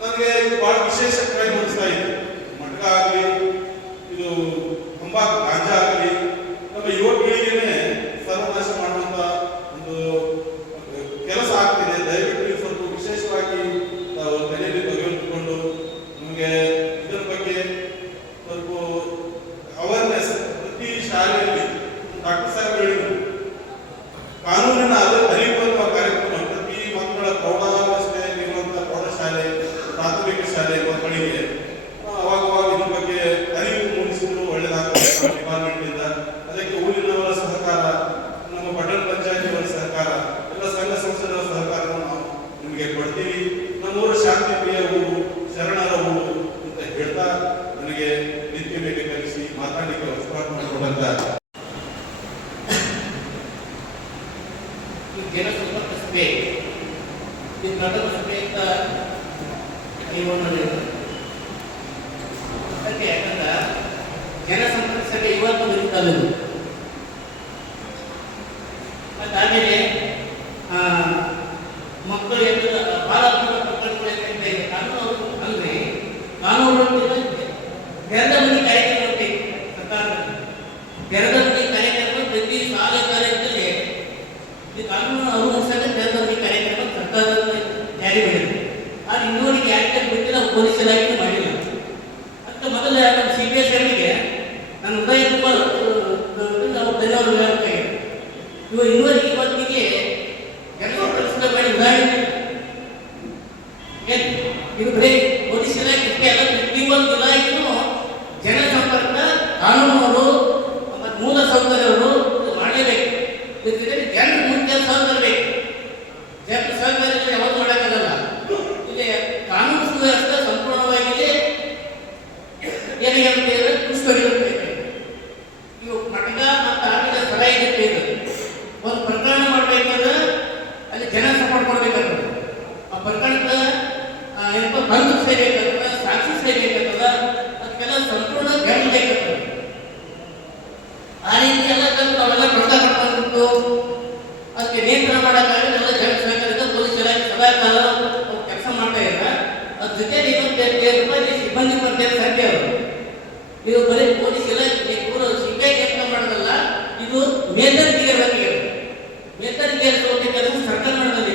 ನನಗೆ ಇದು ಬಹಳ ವಿಶೇಷ ಕ್ರೈಮ್ ಅನಿಸ್ತಾ ಇದೆ. ಮಟ್ಕ ಆಗಲಿ, ಇದು ತಂಬಾಕು ಗಾಂಜಾ ಆಗಲಿ, ನಮ್ಮ ಯುವ ಪೀಳಿಗೆನೇ ಸರ್ವನಾಶ ಮಾಡುವಂತ ಒಂದು ಕೆಲಸ ಆಗ್ತಿದೆ. ದಯವಿಟ್ಟು ಇದು ಸ್ವಲ್ಪ ವಿಶೇಷವಾಗಿ ನಾವು ತಲೆಯಲ್ಲಿ ತೆಗೆದುಕೊಂಡು ನಮಗೆ ಇದರ ಬಗ್ಗೆ ಸ್ವಲ್ಪ ಅವೇರ್ನೆಸ್ ಪ್ರತಿ ಶಾಲೆಯಲ್ಲಿ ಡಾಕ್ಟರ್ ಸಾಹೇಬ್ ಹೇಳಿದರು, ಕಾನೂನಿನ ಅರಿವು ಕಾರ್ಯಕ್ರಮ ಪ್ರತಿ ಮಕ್ಕಳ ಪ್ರೌಢಾವಸ್ಥೆಯಲ್ಲಿರುವಂತಹ ಪ್ರೌಢಶಾಲೆ, ಪ್ರಾಥಮಿಕ ಶಾಲೆ ಮಕ್ಕಳಿಗೆ ಅವಾಗವಾಗ ಇದ್ರ ಬಗ್ಗೆ ಅರಿವು ಮೂಡಿಸಿದ್ರು ಒಳ್ಳೆಯದಾಗ್ತದೆ ಡಿಪಾರ್ಟ್ಮೆಂಟ್ ಇಂದ. ಅದಕ್ಕೆ ಊರಿನವರ ಸಹಕಾರ, ನಮ್ಮ ಪಟ್ಟಣ ಪಂಚಾಯತಿಯವರ ಸಹಕಾರ, ಎಲ್ಲ ಸಂಘ ಸಂಸ್ಥೆಗಳ ಸಹಕಾರವನ್ನು ನಾವು ನಿಮಗೆ ಕೊಡ್ತೀವಿ. ನಮ್ಮೂರು ಶಾಂತಿ ಪ್ರಿಯ ಊರು, ಶರಣರ ಊರು ಅಂತ ಹೇಳ್ತಾ ನನಗೆ ನಿತ್ಯ ಮೇಲೆ ಕಲಿಸಿ ಮಾತಾಡಲಿಕ್ಕೆ ಅವಕಾಶ ಮಾಡಿಕೊಟ್ಟಂತ ಸಭೆ ಇವತ್ತು ನಡೀತದೆ. ಮತ್ತು ಆಮೇಲೆ ಮಕ್ಕಳು ಭಾಳ ಪ್ರಕರಣಗಳು ಇದೆ. ಕಾನೂನು ಅಂದರೆ ಕಾನೂನು ತೆರೆದ ಮನೆ ಕಾರ್ಯಕ್ರಮ ಸರ್ಕಾರದಲ್ಲಿ ತೆರೆದ ಮನೆ ಕಾರ್ಯಕ್ರಮ ಪ್ರತಿ ಶಾಲೆ ಕಾಲೇಜಲ್ಲಿ ಇದು ಕಾನೂನು ಅನುಸರಿಸಲು ತೆರೆದ ಮನೆ ಕಾರ್ಯಕ್ರಮ ಸರ್ಕಾರದಲ್ಲಿ ಜಾರಿ ಮಾಡಿದೆ. ಆದರೆ ಇನ್ನೂರಿಗೆ ಯಾಕೆ ಬಿಟ್ಟಿಲ್ಲ, ಪೊಲೀಸ್ ಇಲಾಖೆ ಮಾಡಿಲ್ಲ ಅಂತ ಮೊದಲ ನಮ್ಮ CBSE ಅವರಿಗೆ ನಾನು ಉದಯ ಕುಮಾರ್ ನಾವು ಧನ್ಯವಾದ ಹೇಳ್ತೇವೆ. ಇವರು ಇನ್ನೂರಿಗೆ ಇವತ್ತಿಗೆ ಕೆಲವು ಕೆಲಸ ಮಾಡಿ ಉದಾಹರಣೆ ಇದು ಬರೀ ಪೊಲೀಸ್ ಇಲಾಖೆ ಅಲ್ಲ, ಪ್ರತಿಯೊಂದು ಇಲಾಖೆಯೂ ಜನಸಂಪರ್ಕ ಕಾನೂನವರು ಮತ್ತು ಮೂಲ ಸೌಕರ್ಯವರು ಮಾಡಲೇಬೇಕು. ಜನರು ಮುಖ್ಯ ಸಹಕಾರ ಬೇಕು. ಜನರು ಸಹಕಾರ ಯಾವತ್ತು ಮಾಡೋಕ್ಕಾಗಲ್ಲ. ಇಲ್ಲಿ ಕಾನೂನು ಸುವ್ಯವಸ್ಥೆ ಸಂಪೂರ್ಣವಾಗಿ ಏನಾಗುತ್ತೆ ಕುಸಿತೋಗಿರುತ್ತೆ. ಇವು ಮಟಕ ಮತ್ತು ಆಟದ ಸ್ಥಳ ಇರುತ್ತೆ. ಇದು ಒಂದು ಪ್ರಕರಣ ಮಾಡಬೇಕಾದ್ರೆ ಅಲ್ಲಿ ಜನ ಸಪೋರ್ಟ್ ಮಾಡಬೇಕಾಗ್ತದೆ. ಆ ಪ್ರಕರಣದ ಏನಪ್ಪ ಬಂದು ಸೇಬೇಕಾಗ್ತದೆ, ಸಾಕ್ಷಿ ಸೇಬೇಕಾಗ್ತದ, ಅದಕ್ಕೆಲ್ಲ ಸಂಪೂರ್ಣ ಬೆಂಬಲ ಬೇಕಾಗ್ತದೆ. ಆ ರೀತಿ ಎಲ್ಲ ಅವೆಲ್ಲ ಪ್ರಕಾರ ಮಾಡ್ಕೊಂಡು ಅದಕ್ಕೆ ನಿಯಂತ್ರಣ ಮಾಡೋಕ್ಕಾಗಲ್ಲ. ಎಲ್ಲ ಜನ ಸಹಕಾರದ ಪೊಲೀಸ್ ಇಲಾಖೆ ಸದಾಕಾಲ ಕೆಲಸ ಮಾಡ್ತಾ ಇದ್ದಾರೆ. ಅದ್ರ ಜೊತೆ 25 ರೂಪಾಯಿ ಸಿಬ್ಬಂದಿ ಪದ್ಧತಿ ಸಂಖ್ಯೆ ಅವರು ಇದು ಬರೀ ಪೊಲೀಸ್ ಇಲಾಖೆ ಪೂರ ಸಿಬ್ಬಂದಿ ಕೆಲಸ ಮಾಡೋದಲ್ಲ, ಇದು ಮೇಲ್ದರ್ಜೆಗೆ ಮೇಲ್ದರ್ಜೆಗೆ ಕೆಲಸ ಸರ್ಕಾರ ಮಾಡೋದಿದೆ.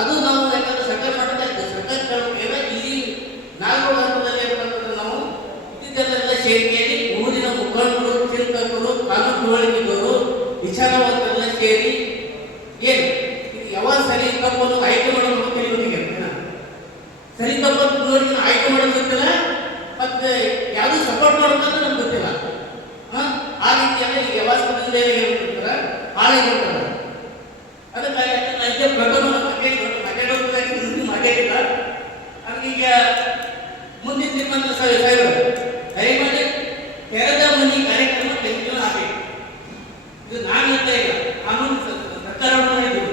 ಅದು ನಾವು ಯಾಕಂದ್ರೆ ಸರ್ಕಾರ ಮಾಡ್ತಾ ಇದ್ದೇವೆ. ಸರ್ಕಾರ ಇಲ್ಲಿ ನಾಲ್ಕು ಹಂತದಲ್ಲಿ ನಾವು ಇದೆಲ್ಲ ಸೇರಿಕೆಯಲ್ಲಿ ಊರಿನ ಮುಖಂಡರು, ಚಿಂತಕರು, ಕಾನೂನು ತಿಳುವಳಿಕೆದವರು, ವಿಚಾರವಂತರೆಲ್ಲ ಸೇರಿ ಏನು ಇದು ಯಾವ ಸರಿ ತಪ್ಪನ್ನು ಆಯ್ಕೆ ಮಾಡೋದು ತಿಳಿಯೋದಿಲ್ಲ. ಸರಿ ತಪ್ಪನ್ನು ನೋಡಿ ಆಯ್ಕೆ ಮಾಡೋದು ಗೊತ್ತಿಲ್ಲ, ಮತ್ತೆ ಯಾವುದು ಸಪೋರ್ಟ್ ಮಾಡೋದಂತ ನಮ್ಗೆ ಗೊತ್ತಿಲ್ಲ. ಆ ರೀತಿಯಲ್ಲ ಈ ವ್ಯವಸ್ಥೆಯಿಂದ ಹೇಳ್ತಿರ್ತಾರೆ, ಹಾಳಾಗಿ ಹೋಗ್ತಾರೆ. ಅದಕ್ಕಾಗಿ ನನಗೆ ಪ್ರಥಮ ಮಾತಾಡಿಲ್ಲ. ಅದಕ್ಕೀಗ ಮುಂದಿನ ತಿಮ್ಮಂತ ಸಾಹೇಬರು ದಯಮಾಡಿ ತೆರೆದ ಮನೆ ಕಾರ್ಯಕ್ರಮ ಕಂಟಿನ್ಯೂ ಆಗಬೇಕು. ಇದು ನಾನು ಹೇಳ್ತಾ ಇಲ್ಲ, ಕಾನೂನು ಸರ್ಕಾರವನ್ನು ಮಾಡಿದ್ದೀವಿ.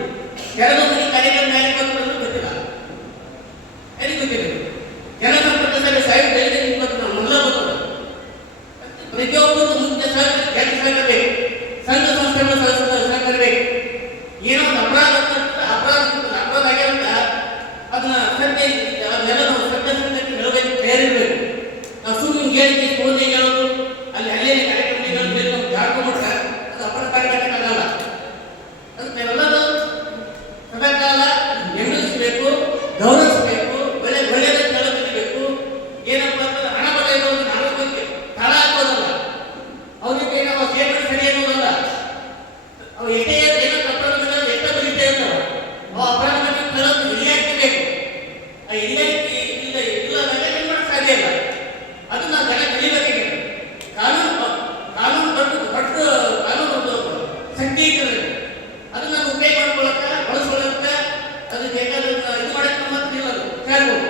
ತೆರೆದ ಮನೆ ಕಾರ್ಯಕ್ರಮ ಯಾರಿಗೊತ್ತು ಗೊತ್ತಿಲ್ಲ, ಯಾರಿಗೆ ಗೊತ್ತಿಲ್ಲ. ಜನಸಂಪರ್ಕ ಸಭೆ ಸಾಹೇಬ್ ಹೇಳಿದ್ರೆ ನಿಮ್ಗೆ ಮೊದಲ ಗೊತ್ತದ. ಪ್ರತಿಯೊಬ್ಬರು ಮುಖ್ಯ ಸಹಕಾರ ಬೇಕು, ಸಂಘ ಸಂಸ್ಥೆಗಳ ಸಹಕಾರ ಬೇಕು. ಏನೋ ಒಂದು ಅಪರಾಧ ಆಗ್ಯಾವಂತ ಅದನ್ನ ಸತ್ಯ ಅದನ್ನೆಲ್ಲ ನಾವು ಸತ್ಯಾಸತ್ಯಕ್ಕೆ ಹೇಳಬೇಕು, ತಯಾರಿರ್ಬೇಕು. ನಾವು ಸುಮ್ಮನೆ ಹೇಳಿಕೆ ಫೋನ್ಗೆ ಹೇಳೋದು, ಅಲ್ಲಿ ಅಲ್ಲೇ ಕಾರ್ಯಕ್ರಮಗಳು ಬೇಕು ನಾವು ಜಾಡ್ಕೊಂಡ್ಬಿಟ್ರೆ ಅದು ಅಪರಾಧ ಆಗಲ್ಲ. ಅದಕ್ಕೆ ನಾವೆಲ್ಲರೂ ಸದಾಕಾಲ ಬೆಂಬಲಿಸಬೇಕು, ಗೌರವಿಸಬೇಕು, ಒಳ್ಳೆಯದನ್ನು ಕಲಿಬೇಕು. ಏನಪ್ಪ ಅಂತಂದ್ರೆ ಹಣ ಬಲ ಇರೋದು ನಾವು ತಳ ಹಾಕೋದಲ್ಲ, ಅವ್ರಿಗೆ ನಾವು ಸೇರ್ಪಡೆ ಸರಿ ಅನ್ನೋದಲ್ಲ. ಅವು ಎಷ್ಟೇ ಏನೋ ಅಪರಾಧ ಎಷ್ಟೋ ಬರೀತಾ ಇರ್ತಾವೆ, ಅವು ಅಪರಾಧ ಹಿರಿಯಾಗಿ ಬೇಕು. ಆ ಹಿರಿಯಾಗಿ ಇಲ್ಲದಾಗ ಏನು ಮಾಡೋಕ್ಕೆ ಸಾಧ್ಯ ಇಲ್ಲ. ಅದು ನಾವು ಜನ ಕಲಿಬೇಕಾಗಿದೆ. ಕಾನೂನು ದೊಡ್ಡ ಕಾನೂನು ಶಕ್ತಿ ಇರ್ತದೆ. ಅದನ್ನ ನಾವು ಉಪಯೋಗ ಮಾಡ್ಕೊಳ್ಳಕ್ಕ, ಬಳಸ್ಕೊಳ್ಳಕ್ಕ, ಅದು ಬೇಕಾದ ಇದು ಮಾಡಕ್ಕೆ ಮಾತ್ರ ಇಲ್ಲ. ಅದು ಕೇಳ್ಬೋದು.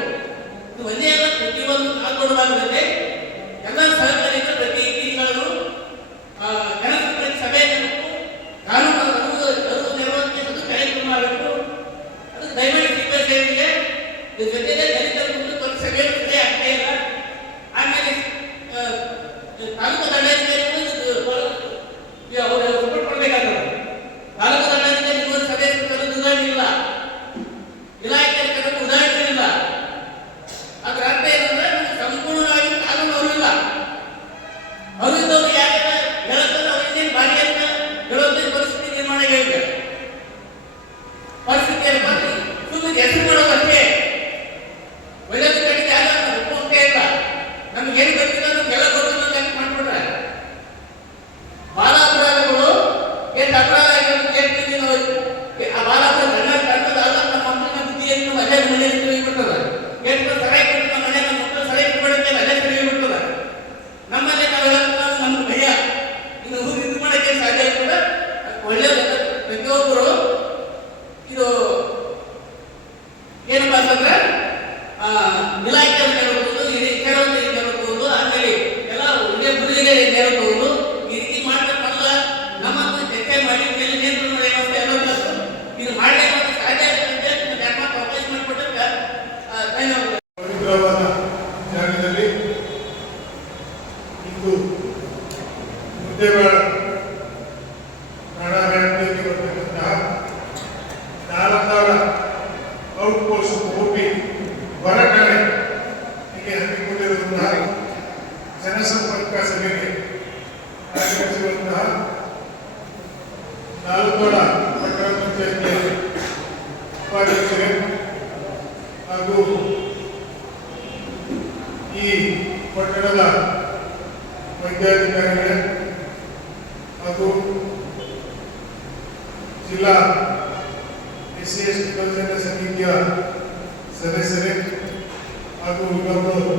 ಇದು ಒಂದೇ ಅಲ್ಲ, ಪ್ರತಿಯೊಂದು ನಾಲ್ಕೊಡಲಾಗದೆ ಎಲ್ಲ ಸಹಕಾರಿಗಳು ಪ್ರತಿ ತಿಂಗಳು ಜನಸಂಪರ್ಕ ಸಭೆ ಕಾನೂನು ನಿರ್ವಹಣೆ ಅದು ಕಾರ್ಯಕ್ರಮ ಆಗಬೇಕು. ಅದು ದಯಮಾಡಿ ಸಿಬ್ಬಂದಿಗೆ ಜೊತೆಗೆ ದಲಿತರ ಮುಂದೆ ಸಭೆ ಆಗ್ತಾ ಇಲ್ಲ. ಆಮೇಲೆ ತಾಲೂಕು ದಂಡಾಧಿಕಾರಿಗಳು ಅವರು ಸಪೋರ್ಟ್ ಕೊಡಬೇಕಾಗ್ತದೆ. ತಾಲೂಕು ದಂಡಾಧಿಕಾರಿ ಸಭೆ ಉದಾಹರಣೆ ಇಲ್ಲ, ಇಲಾಖೆ ಉದಾಹರಣೆ ಇಲ್ಲ. ಅದರ ಅರ್ಥ ಏನಂದ್ರೆ ಸಂಪೂರ್ಣವಾಗಿ ಕಾನೂನು ಅರಿವಿಲ್ಲ. ಅರಿವಿದ್ದವರು ಯಾರು ಹೇಳ್ತಾರೆ ಮುದ್ದೇಬೇಳ ಠಾಣಾ ವ್ಯಾಪ್ತಿಯಲ್ಲಿ ಬರ್ತಕ್ಕಂತಹ ನಾಲಂದಾಳ ಔಟ್ಪೋಸ್ಟ್ ಓಪಿ ಹೊರಠಾಣೆ ಹೀಗೆ ಹಮ್ಮಿಕೊಂಡಿರುವಂತಹ ಜನಸಂಪರ್ಕ ಸಭೆಗೆ ಆಗಮಿಸಿರುವಂತಹ ನಾಲಂದಾಳ ಪಟ್ಟಣ ಪಂಚಾಯತಿಯ ಉಪಾಧ್ಯಕ್ಷರೇ ಹಾಗೂ ಈ ಪಟ್ಟಣದ ವೈದ್ಯಾಧಿಕಾರಿಗಳೇ ಹಾಗೂ ಜಿಲ್ಲಾ SC ST ಕಲ್ಯಾಣ ಸಮಿತಿಯ ಸದಸ್ಯರೇ ಹಾಗೂ ಇವರು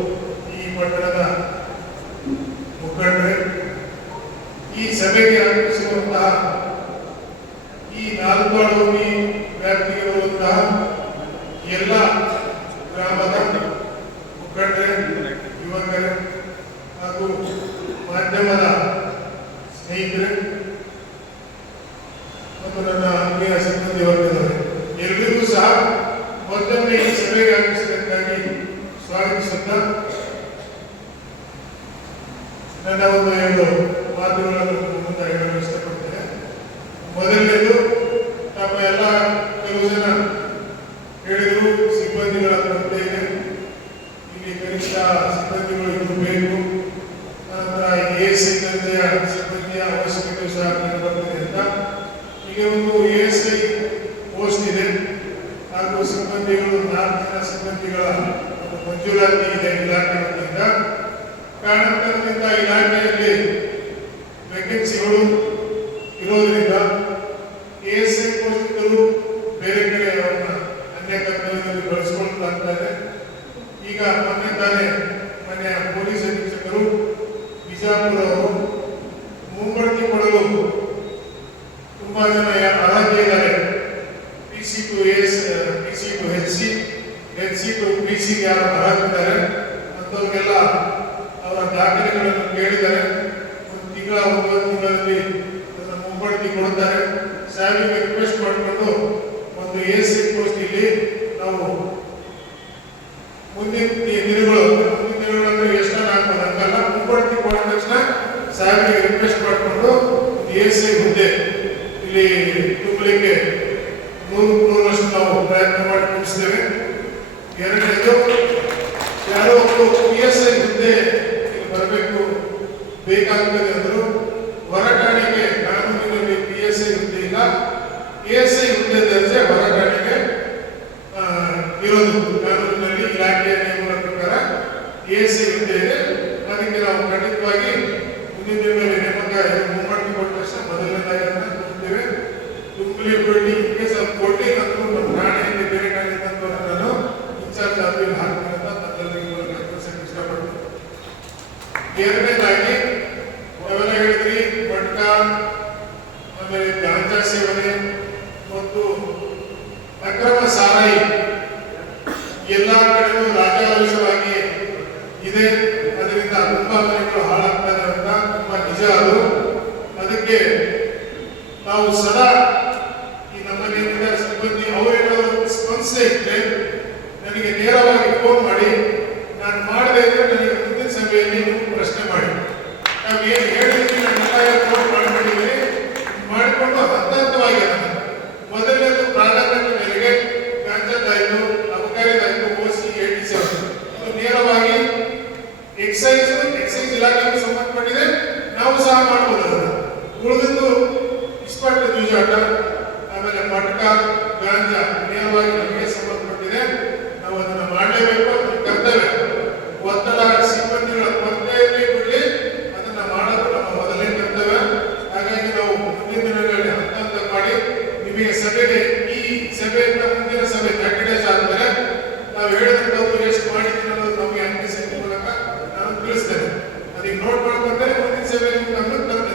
ಈ ಪಟ್ಟಣದ ಮುಖಂಡರೇ, ಈ ಸಭೆಗೆ ಆಗಮಿಸಿರುವಂತಹ ಈ ನಾಲ್ಕು ವ್ಯಾಪ್ತಿಗೆ ಬರುವಂತಹ ಎಲ್ಲ ಗ್ರಾಮದ ಮುಖಂಡರೇ, ಯುವಕರೇ ಹಾಗೂ ಮಾಧ್ಯಮದ ಸ್ನೇಹಿತರೆ ಮತ್ತು ನನ್ನ ಆತ್ಮೀಯ ಸಿಬ್ಬಂದಿ ವರ್ಗದವರೇ, ಎಲ್ಲರಿಗೂ ಸಹ ಮತ್ತೊಮ್ಮೆ ಈ ಸಭೆಗೆ ಆಗಮಿಸಿದ್ದಕ್ಕಾಗಿ ಸ್ವಾಗತಿಸುತ್ತಾ ನನ್ನ ಒಂದು 2 ಮಾತುಗಳನ್ನು ಮುಂದೆ ಹೇಳಲು ಇಷ್ಟಪಡ್ತೇನೆ. ಮೊದಲನೇದು, ನಮ್ಮ ಎಲ್ಲ ಕೆಲವು ಜನ ಹೇಳಿದರು ಸಿಬ್ಬಂದಿಗಳ ಕೊರತೆ ಇದೆ, ಇಲ್ಲಿ ಕನಿಷ್ಠ ಸಿಬ್ಬಂದಿಗಳು ಇದು ಬೇಕು, ನಂತರ ASI ದರ್ಜೆಯ ಸಿಬ್ಬಂದಿಯ ಅವಶ್ಯಕತೆ ಸಹ ಬರ್ತದೆ ಅಂತ. ಈಗ ಒಂದು ASI ಪೋಸ್ಟ್ ಇದೆ ಹಾಗೂ ಸಿಬ್ಬಂದಿಗಳು 4 ಜನ ಸಿಬ್ಬಂದಿಗಳ ಒಂದು ಮಂಜೂರಾತಿ ಇದೆ ಇಲಾಖೆ ವತಿಯಿಂದ. ಕಾರಣಾಂತರದಿಂದ ಇಲಾಖೆಯಲ್ಲಿ ವೇಕೆನ್ಸಿಗಳು ಇರೋದ್ರಿಂದ ASI ಪೋಸ್ಟ್ಗಳು ಬೇರೆ ಕಡೆ ಅವನ್ನ ಅನ್ಯ ಕರ್ತವ್ಯದಲ್ಲಿ ಬಳಸಿಕೊಳ್ಳಲಾಗ್ತಾರೆ. ಈಗ ಮೊನ್ನೆ ಪೊಲೀಸ್ ಅಧೀಕ್ಷಕರು ಬಿಜಾಪುರ ಅವರು ಮುಂಬಡ್ತಿ ಕೊಡಲು ತುಂಬಾ ಜನ ಅರ್ಹತೆ ಇದ್ದಾರೆ. PC to AS, PC to HC, HC to PC ಯಾರು ಅರ್ಹರಿದ್ದಾರೆ ಅಂತವ್ರಿಗೆಲ್ಲ ಅವರ ದಾಖಲೆಗಳನ್ನು ಕೇಳಿದ್ದಾರೆ. ಒಂದು ತಿಂಗಳಲ್ಲಿ ಅದನ್ನು ಮುಂಬಡ್ತಿ ಕೊಡುತ್ತಾರೆ. ಸಾಹೇಬರಿಗೆ ರಿಕ್ವೆಸ್ಟ್ ಮಾಡಿಕೊಂಡು ಒಂದು ASI ಪೋಸ್ಟ್ ಇಲ್ಲಿ ನಾವು ಮುಂದಿನ ದಿನಗಳು ಅಂದ್ರೆ ಎಷ್ಟು ಆಗ್ಬೋದು ಅಂತಲ್ಲ, ಮುಂಬಡ್ತಿ ಕೊಡಿದ ತಕ್ಷಣ ಸಾಹೇಬರಿಗೆ ರಿಕ್ವೆಸ್ಟ್ ಮಾಡಿಕೊಂಡು ASI ಹುದ್ದೆ ಇಲ್ಲಿ ತುಂಬಲಿಕ್ಕೆ 100% ನಾವು ಪ್ರಯತ್ನ ಮಾಡಿ ಮುಗಿಸ್ತೇವೆ. ಎರಡನೇದು, ಯಾರೋ ಒಬ್ಬರು PSI ಹುದ್ದೆ ಇಲ್ಲಿ ಬರಬೇಕು ಬೇಕಾಗ್ತದೆ ಅಂದರು. ಹೊರಠಾಣೆಗೆ ಕಾನೂನಿನಲ್ಲಿ PSI ಹುದ್ದೆ ಇಲ್ಲ, ASI ಹುದ್ದೆ ದರ್ಜೆ ಹೊರಠಾಣೆಗೆ ಇರೋದು. ಕಾನೂನಿನಲ್ಲಿ ಇಲಾಖೆಯ ನಿಯಮಗಳ ಪ್ರಕಾರ ASI ಹುದ್ದೆ ಇದೆ. ಅದಕ್ಕೆ ನಾವು ಖಂಡಿತವಾಗಿ ಮುಂದಿನ ದಿನದಲ್ಲಿ ನೇಮಕ ಮುಂಬಡ್ತಿ ಕೊಟ್ಟ ತಕ್ಷಣ ಮೊದಲನೇದಾಗಿ ಕೊಡ್ತೇವೆ. ತುಂಬಲಿ ಕೊಡ್ಲಿ ಸ್ವಲ್ಪ ಕೊಡ್ಲಿ ಮತ್ತು ನಮ್ಮ ಠಾಣೆಯಲ್ಲಿ ಬೇರೆ ಠಾಣೆಯಿಂದ ನಾನು ಇನ್ಚಾರ್ಜ್ ಆಗಿ ಹಾಕ್ತೀನಿ ಅಂತ ತಮ್ಮೆಲ್ಲರಿಗೂ ತಿಳಿಸಕ್ಕೆ ಇಷ್ಟಪಡ್ತೀನಿ. ಎರಡನೇದಾಗಿ ನಾವೆಲ್ಲ ಹೇಳಿದ್ರಿ ಮಟ್ಕ, ಆಮೇಲೆ ಗಾಂಜಾ ಸೇವನೆ ಮತ್ತು ಅಕ್ರಮ ಸಾರಾಯಿ ಎಲ್ಲ ಕಡೆಗೂ ರಾಜಾರೋಷವಾಗಿ ಇದೆ. ಅದರಿಂದ ತುಂಬಾ ಮನೆಗಳು ಹಾಳಾಗ್ತದೆ ಅಂತ ತುಂಬಾ ನಿಜ ಅದು. ಅದಕ್ಕೆ ನಾವು ಸದಾ ಈ ನಮ್ಮನೆಯಿಂದ ಸಿಬ್ಬಂದಿ ಅವರೇನಾದರೂ ಸ್ಪಂದಿಸದೇ ಇದ್ರೆ ನನಗೆ ನೇರವಾಗಿ ಫೋನ್ ಮಾಡಿ, ನಾನು ಮಾಡದೇ ಇದ್ರೆ ನನಗೆ ಮುಂದಿನ ಸಭೆಯಲ್ಲಿ ನೀವು ಪ್ರಶ್ನೆ ಮಾಡಿ. ನಾವು ಏನು ಹೇಳಿದ್ವಿ ನನ್ನೆಲ್ಲ ಫೋನ್ ಮಾಡಿದ್ದೀವಿ, ಮಾಡಿಕೊಂಡು ಹಂತವಾಗಿ ಮೊದಲನೇದು ಪ್ರಾಧಾನ್ಯತೆ ಮೇರೆಗೆ ಗಾಂಜಾದಾಯ್ತು, ಅಬಕಾರಿದಾಯ್ತು, OC, ATC ಇದು ನೇರವಾಗಿ ಎಕ್ಸೈಸ್ ಇಲಾಖೆಗೆ ಸಂಬಂಧಪಟ್ಟಿದೆ, ನಾವು ಸಹ ಮಾಡಬಹುದು. ಉಳಿದಿದ್ದು ಇಸ್ಪಾಟ್ ಜೂಜಾಟ, ಆಮೇಲೆ ಮಟ್ಕ, ಗಾಂಜಾ ನೇರವಾಗಿ ನಮಗೆ ಸಂಬಂಧಪಟ್ಟಿದೆ. ನಾವು ಅದನ್ನು ಮಾಡಲೇಬೇಕು, ಅದನ್ನು ಕರ್ತವ್ಯ. ಒತ್ತಡ ಸಿಬ್ಬಂದಿಗಳ ಕೊರತೆಯಲ್ಲಿ ಬಿಡಲಿ, ಅದನ್ನು ಮಾಡೋದು ನಮ್ಮ ಮೊದಲನೇ ಕರ್ತವ್ಯ. ಹಾಗಾಗಿ ನಾವು ಮುಂದಿನ ದಿನಗಳಲ್ಲಿ ಹಂತ ಮಾಡಿ ನಿಮಗೆ ಸಭೆಗೆ, ಈ ಸಭೆಯಿಂದ ಮುಂದಿನ ಸಭೆ 30 days ಆದ್ಮೇಲೆ ನಾವು ಹೇಳಿದಂಥದ್ದು ಎಷ್ಟು ಮಾಡಿದ್ದೀವಿ ಅನ್ನೋದು ನಮಗೆ ಅಂಕಿಸಂಖ್ಯೆ ಮೂಲಕ ನಾನು ತಿಳಿಸ್ತೇನೆ. ಅದಕ್ಕೆ ನೋಟ್ ಮಾಡ್ಕೊಂಡ್ರೆ ಮುಂದಿನ ಸಭೆ ಗಮನಕ್ಕೆ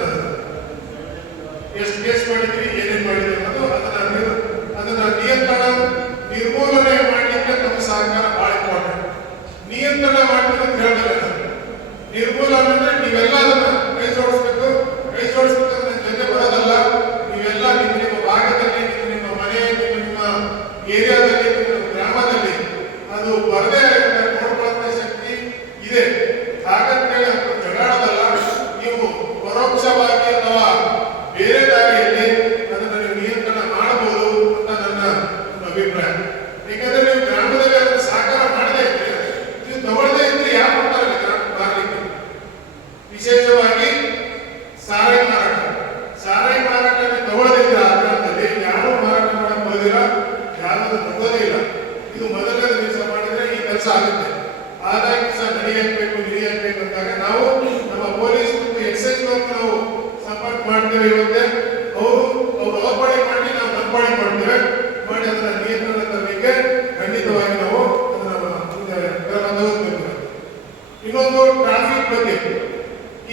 ಇನ್ನೊಂದು ಟ್ರಾಫಿಕ್ ಬಗ್ಗೆ.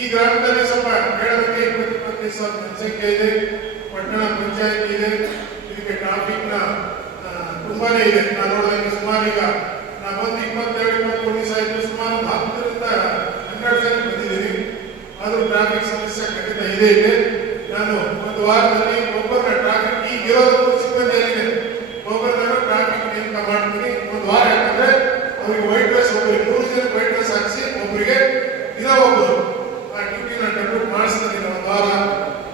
ಈ ಗ್ರಾಮದಲ್ಲಿ ಸ್ವಲ್ಪ ಹೇಳೋದಕ್ಕೆ 20-25,000 ಜನಸಂಖ್ಯೆ ಇದೆ, ಪಟ್ಟಣ ಪಂಚಾಯತ್ ಇದೆ, ಇದಕ್ಕೆ ಟ್ರಾಫಿಕ್ ನ ತುಂಬಾನೇ ಇದೆ. ನಾನು ನೋಡಿದಂಗೆ ಸುಮಾರು ಈಗ ನಾನು ಒಂದು 22-23 ದಿವಸ ಆಯ್ತು, ಸುಮಾರು 10ರಿಂದ 12 ಜನ ಬಂದಿದ್ದೀನಿ. ಅದು ಟ್ರಾಫಿಕ್ ಸಮಸ್ಯೆ ಖಂಡಿತ ಇದೆ. ನಾನು ಒಂದು ವಾರದಲ್ಲಿ ಒಬ್ಬರನ್ನ ಟ್ರಾಫಿಕ್ ಈಗಿರೋದು ಸಿಬ್ಬಂದಿಯಾಗಿದೆ, ಒಬ್ಬರನ್ನ ಟ್ರಾಫಿಕ್ ನೇಮಕ ಮಾಡ್ತೀನಿ ಒಂದು ವಾರ. ಯಾಕಂದ್ರೆ ಅವ್ರಿಗೆ ವೈಟ್ ಡ್ರೆಸ್, ಒಬ್ಬರಿಗೆ 3 ಜನಕ್ಕೆ ವೈಟ್ ಡ್ರೆಸ್ ಹಾಕಿಸಿ ಒಬ್ಬರಿಗೆ ದಿನ ಒಬ್ಬರು ಆ ಡ್ಯೂಟಿನ ಕಂಪ್ಲೀಟ್ ಮಾಡಿಸ್ತಾರೆ. ಒಂದು ವಾರ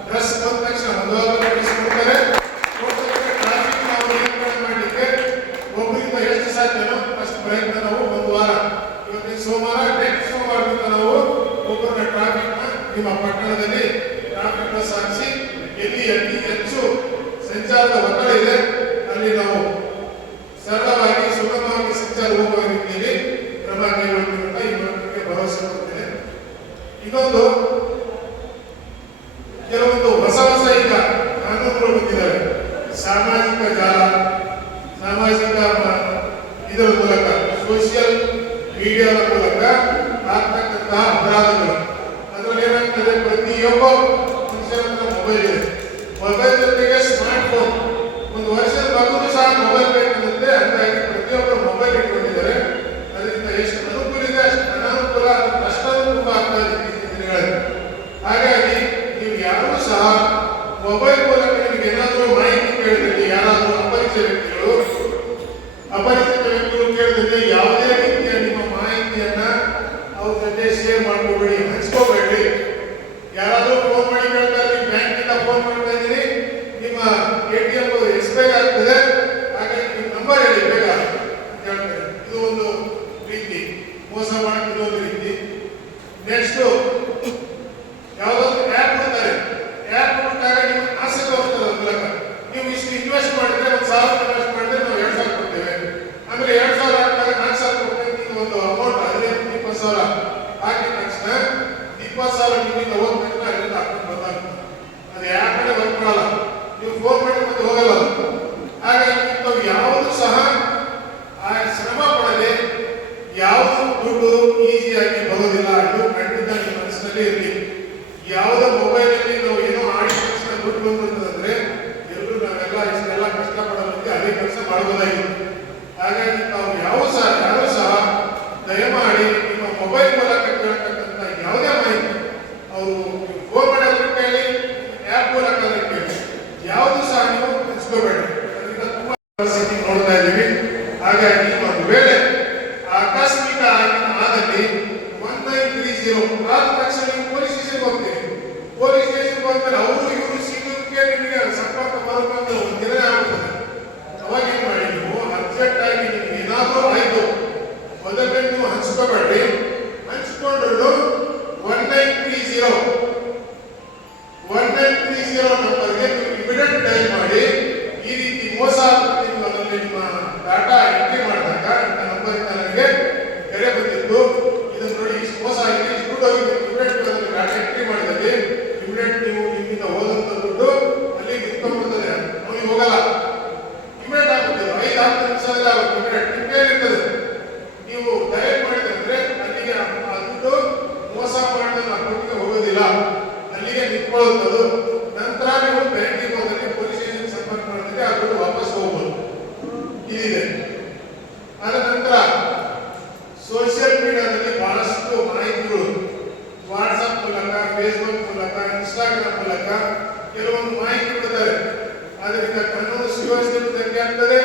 ಡ್ರೆಸ್ ಬಂದ ತಕ್ಷಣ ಒಂದು ವಾರ ಕೊಡ್ತಾರೆ. ಟ್ರಾಫಿಕ್ ನಾವು ನಿಯಂತ್ರಣ ಮಾಡಲಿಕ್ಕೆ ಒಬ್ಬರಿಂದ ಎಷ್ಟು ಸಾಧ್ಯನೋ ಅಷ್ಟು ಪ್ರಯತ್ನ ನಾವು ಒಂದು ವಾರ, ಇವತ್ತಿನ ಸೋಮವಾರ, ನೆಕ್ಸ್ಟ್ ಸೋಮವಾರದಿಂದ ನಾವು ಒಬ್ಬರನ್ನ ಟ್ರಾಫಿಕ್ ನಿಮ್ಮ ಪಟ್ಟಣದಲ್ಲಿ ಟ್ರಾಫಿಕ್ ಬಸ್ ಹಾಕಿಸಿ ಎಲ್ಲಿ ಅತಿ ಹೆಚ್ಚು ಸಂಚಾರದ ಒತ್ತಡ ಇದೆ ಅಲ್ಲಿ ನಾವು ಸರಳವಾಗಿ ಸುಗಮವಾಗಿ ಸಂಚಾರ ಹೋಗುವ ರೀತಿಯಲ್ಲಿ ಕ್ರಮ ಕೈಗೊಳ್ತೀವಿ ಅಂತ ಈ ಬಗ್ಗೆ ಭರವಸೆ ಕೊಡ್ತೇನೆ. ಇನ್ನೊಂದು, ಕೆಲವೊಂದು ಹೊಸ ಈಗ ಕಾನೂನುಗಳು ಬಂದಿದ್ದಾವೆ. ಸಾಮಾಜಿಕ ಜಾಲ, ಸಾಮಾಜಿಕ ಇದರ ಮೂಲಕ, ಸೋಷಿಯಲ್ ಮೀಡಿಯಾದ ಮೂಲಕ ಆಗ್ತಕ್ಕಂತಹ ಅಪರಾಧಗಳು. ಅದರಲ್ಲಿ ಏನಾಗ್ತದೆ, ಪ್ರತಿಯೊಬ್ಬ ಮನುಷ್ಯನ ಹತ್ರ ಮೊಬೈಲ್ ಇದೆ. ಮೊಬೈಲ್ ಜೊತೆಗೆ ಸ್ಮಾರ್ಟ್ ಫೋನ್. ಒಂದು ವರ್ಷದ ಮಗುವು ಸಹ ಮೊಬೈಲ್ ಬೇಕಂದ್ರೆ ಹಂಗಾಗಿ ಪ್ರತಿಯೊಬ್ಬರು ಮೊಬೈಲ್ ಇಟ್ಕೊಂಡಿದ್ದಾರೆ. ಅದರಿಂದ ಎಷ್ಟು ಅನುಕೂಲ ಇದೆ ಅಷ್ಟು ಅನಾನುಕೂಲ, ಕಷ್ಟವೂ ತುಂಬಾ ಆಗ್ತಾ ಇದೆ ಈ ದಿನಗಳಲ್ಲಿ. ಹಾಗಾಗಿ ನೀವು ಯಾರೂ ಸಹ ಮೊಬೈಲ್ ಮೂಲಕ ನಿಮಗೆ ಏನಾದರೂ ಮಾಹಿತಿ ಕೇಳಿದ್ರೆ, ಯಾರಾದರೂ ಅಪರಿಚಿತ ವ್ಯಕ್ತಿಗಳು ಕೇಳಿದ್ರೆ ಯಾವುದೇ ರೀತಿಯ ನಿಮ್ಮ ಮಾಹಿತಿಯನ್ನ ಅವ್ರ ಜೊತೆ ಶೇರ್ ಮಾಡ್ಕೋಬೇಡಿ, ಹಂಚ್ಕೋಬೇಡಿ. ಯಾರಾದರೂ ಫೋನ್ ಮಾಡಿ ಕೇಳ್ತಾರೆ, ಬ್ಯಾಂಕಿಂದ ಫೋನ್ ಮಾಡ್ತಾ ಇದ್ದೀರಿ, ನಿಮ್ಮ ATM ಎಕ್ಸ್ಪೈರ್ ಆಗ್ತದೆ, ಹಾಗಾಗಿ ನಿಮ್ಮ ನಂಬರ್ ಹೇಳಿ ಬೇಗ ಅಂತ ಹೇಳ್ತಾರೆ. ಇದು ಒಂದು ರೀತಿ, ಮೋಸ ಮಾಡೋದು ಇನ್ನೊಂದು ರೀತಿ. ನೆಕ್ಸ್ಟ್, ಯಾವುದಾದ್ರು ಆ್ಯಪ್ ಕೊಡ್ತಾರೆ. ಆ್ಯಪ್ ಕೊಟ್ಟಾಗ ನಿಮ್ಮ ಆಸೆ ತೋರಿಸ್ತಾರೆ ಮೂಲಕ. ನೀವು ಇಷ್ಟು ಇನ್ವೆಸ್ಟ್ ಮಾಡಿದ್ರೆ, 1,000 ಇನ್ವೆಸ್ಟ್ ಮಾಡಿದ್ರೆ ನಾವು 2,000 ಕೊಡ್ತೇವೆ. ಆಮೇಲೆ 2,000 ಹಾಕಿದಾಗ 4,000 ಕೊಡ್ತೇವೆ. ಒಂದು ಅಮೌಂಟ್ 15,000-20,000 ಹಾಕಿದ ತಕ್ಷಣ 20,000 ನಿಮ್ಮಿಂದ ಹೋದ ತಕ್ಷಣ ಅಲ್ಲಿಂದ ಹಾಕೊಂಡು ಬರ್ತಾಗುತ್ತೆ. ಅದು ಯಾವ ಕಡೆ ವರ್ಕ್ ಮಾಡಲ್ಲ, ನೀವು ಫೋನ್ ಮಾಡಿ ಮತ್ತೆ ಹೋಗಲ್ಲ. ಹಾಗಾಗಿ ನಾವು ಯಾವುದು ಸಹ ಆ ಶ್ರಮ ಪಡದೆ ಯಾವುದು ದುಡ್ಡು ಈಸಿಯಾಗಿ ಬರೋದಿಲ್ಲ. ಇದು ಖಂಡಿತ ನಿಮ್ಮ ಮನಸ್ಸಿನಲ್ಲಿ ಇರಲಿ. ಯಾವುದೋ ಮೊಬೈಲಲ್ಲಿ ನಾವು ಏನೋ ಆಡಿದ ತಕ್ಷಣ ದುಡ್ಡು ಬಂದ್ಬಿಡ್ತದಂದ್ರೆ ಎಲ್ಲರೂ ನಾವೆಲ್ಲ ಇಷ್ಟೆಲ್ಲ ಕಷ್ಟಪಡೋದಕ್ಕೆ ಅದೇ ಕೆಲಸ ಮಾಡಬಹುದಾಗಿತ್ತು. ಹಾಗಾಗಿ ನಾವು ಯಾರು ಸಹ ದಯಮಾಡಿ ನಿಮ್ಮ ಮೊಬೈಲ್ ಮೂಲಕ ಕೇಳ್ತಕ್ಕಂಥ ಯಾವುದೇ ಮಾಹಿತಿ, ಅವರು ಫೋನ್ ಮಾಡೋದ್ರ ಕೇಳಿ, ಆ್ಯಪ್ ಮೂಲಕ ಕೇಳಿ, ಯಾವುದು ಸಹ ನೀವು ಹಂಚ್ಕೋಬೇಡಿ. ಅದರಿಂದ ತುಂಬಾ ಪರಿಸ್ಥಿತಿ ನೋಡ್ತಾ ಇದ್ದೀವಿ. ಹಾಗಾಗಿ ಒಂದು ವೇಳೆ ಆಕಸ್ಮಿಕ ಆದಲ್ಲಿ 1930 ಆದ ತಕ್ಷಣ ನೀವು ಪೊಲೀಸ್ ಸ್ಟೇಷನ್ಗೆ ಹೋಗ್ತೀರಿ. ಪೊಲೀಸ್ ಸ್ಟೇಷನ್ಗೆ ಹೋದ್ಮೇಲೆ ಅವರು ಇವರು ಸಿಗೋದಕ್ಕೆ ನಿಮಗೆ ಸಂಪರ್ಕ ಬರಬೇಕು, ಒಂದು ದಿನ ಆಗುತ್ತದೆ. ಅವಾಗ ಏನ್ ಮಾಡಿ, ನೀವು ಅರ್ಜೆಂಟ್ ಆಗಿ ನಿಮ್ಗೆ ಏನಾದರೂ ಆಯ್ತು, ಮೊದಲೇ ನೀವು ಹಂಚ್ಕೋಬೇಡ್ರಿ. ಹಂಚ್ಕೊಂಡ್ರು 1930 ನಂಬರ್ಗೆ ನೀವು ಇಮಿಡಿಯೇಟ್ ಡಯಲ್ ಮಾಡಿ. ಈ ರೀತಿ ಮೋಸ ಅದರಲ್ಲಿ ನಿಮ್ಮ ಡಾಟಾ ಎಂಟ್ರಿ ಮಾಡಿದಾಗ ಇಂಥ ನಂಬರಿಂದ ನನಗೆ ಕರೆ ಬಂದಿತ್ತು, ಇದನ್ನು ನೋಡಿ ಇಷ್ಟು ಮೋಸ ಆಗಿದೆ, ಇಷ್ಟು ದುಡ್ಡು ಹೋಗಿದೆ, ಇಮಿಡಿಯೇಟ್ ಅದರಲ್ಲಿ ಡಾಟಾ ಎಂಟ್ರಿ ಮಾಡಿದಲ್ಲಿ ಇಮಿಡಿಯೇಟ್ ನೀವು ನಿಮ್ಮಿಂದ ಹೋದಂಥ ದುಡ್ಡು ಅಲ್ಲಿ ನಿಂತ್ಕೊಂಡ್ಬಿಡ್ತದೆ. ಅವನಿಗೆ ಹೋಗಲ್ಲ, ಇಮಿಡಿಯೇಟ್ ಆಗ್ಬಿಟ್ಟಿದೆ. 5-10 ನಿಮಿಷದಲ್ಲಿ ಆಗುತ್ತೆ, ಇಮಿಡಿಯೇಟ್ ನಿಮ್ಮ ಕೈಲಿರ್ತದೆ. ನೀವು ಡಯಲ್ ಮಾಡಿದ್ರೆ ಅಲ್ಲಿಗೆ ಆ ದುಡ್ಡು ಮೋಸ ಮಾಡಿದ ಅಕೌಂಟ್ಗೆ ಹೋಗೋದಿಲ್ಲ, ಅಲ್ಲಿಗೆ ನಿಂತ್ಕೊಳ್ಳುತ್ತದೆ. ನಂತರ ನೀವು ಬ್ಯಾಂಕಿಗೆ ಹೋದರೆ, ಪೊಲೀಸ್ ಸ್ಟೇಷನ್ ಸಂಪರ್ಕ ಮಾಡಿದ್ರೆ ಆ ದುಡ್ಡು ವಾಪಸ್ ಹೋಗ್ಬೋದು. ಇದಿದೆ. ಅದ ನಂತರ ಸೋಷಿಯಲ್ ಮೀಡಿಯಾದಲ್ಲಿ ಬಹಳಷ್ಟು ಮಾಹಿತಿಗಳು ವಾಟ್ಸಪ್ ಮೂಲಕ, ಫೇಸ್ಬುಕ್ ಮೂಲಕ, ಇನ್ಸ್ಟಾಗ್ರಾಮ್ ಮೂಲಕ ಕೆಲವೊಂದು ಮಾಹಿತಿ ಕೊಡ್ತಾರೆ. ಅದರಿಂದ ಕಾನೂನು ಸುವ್ಯವಸ್ಥೆ ದಂಗೆ ಆಗ್ತದೆ.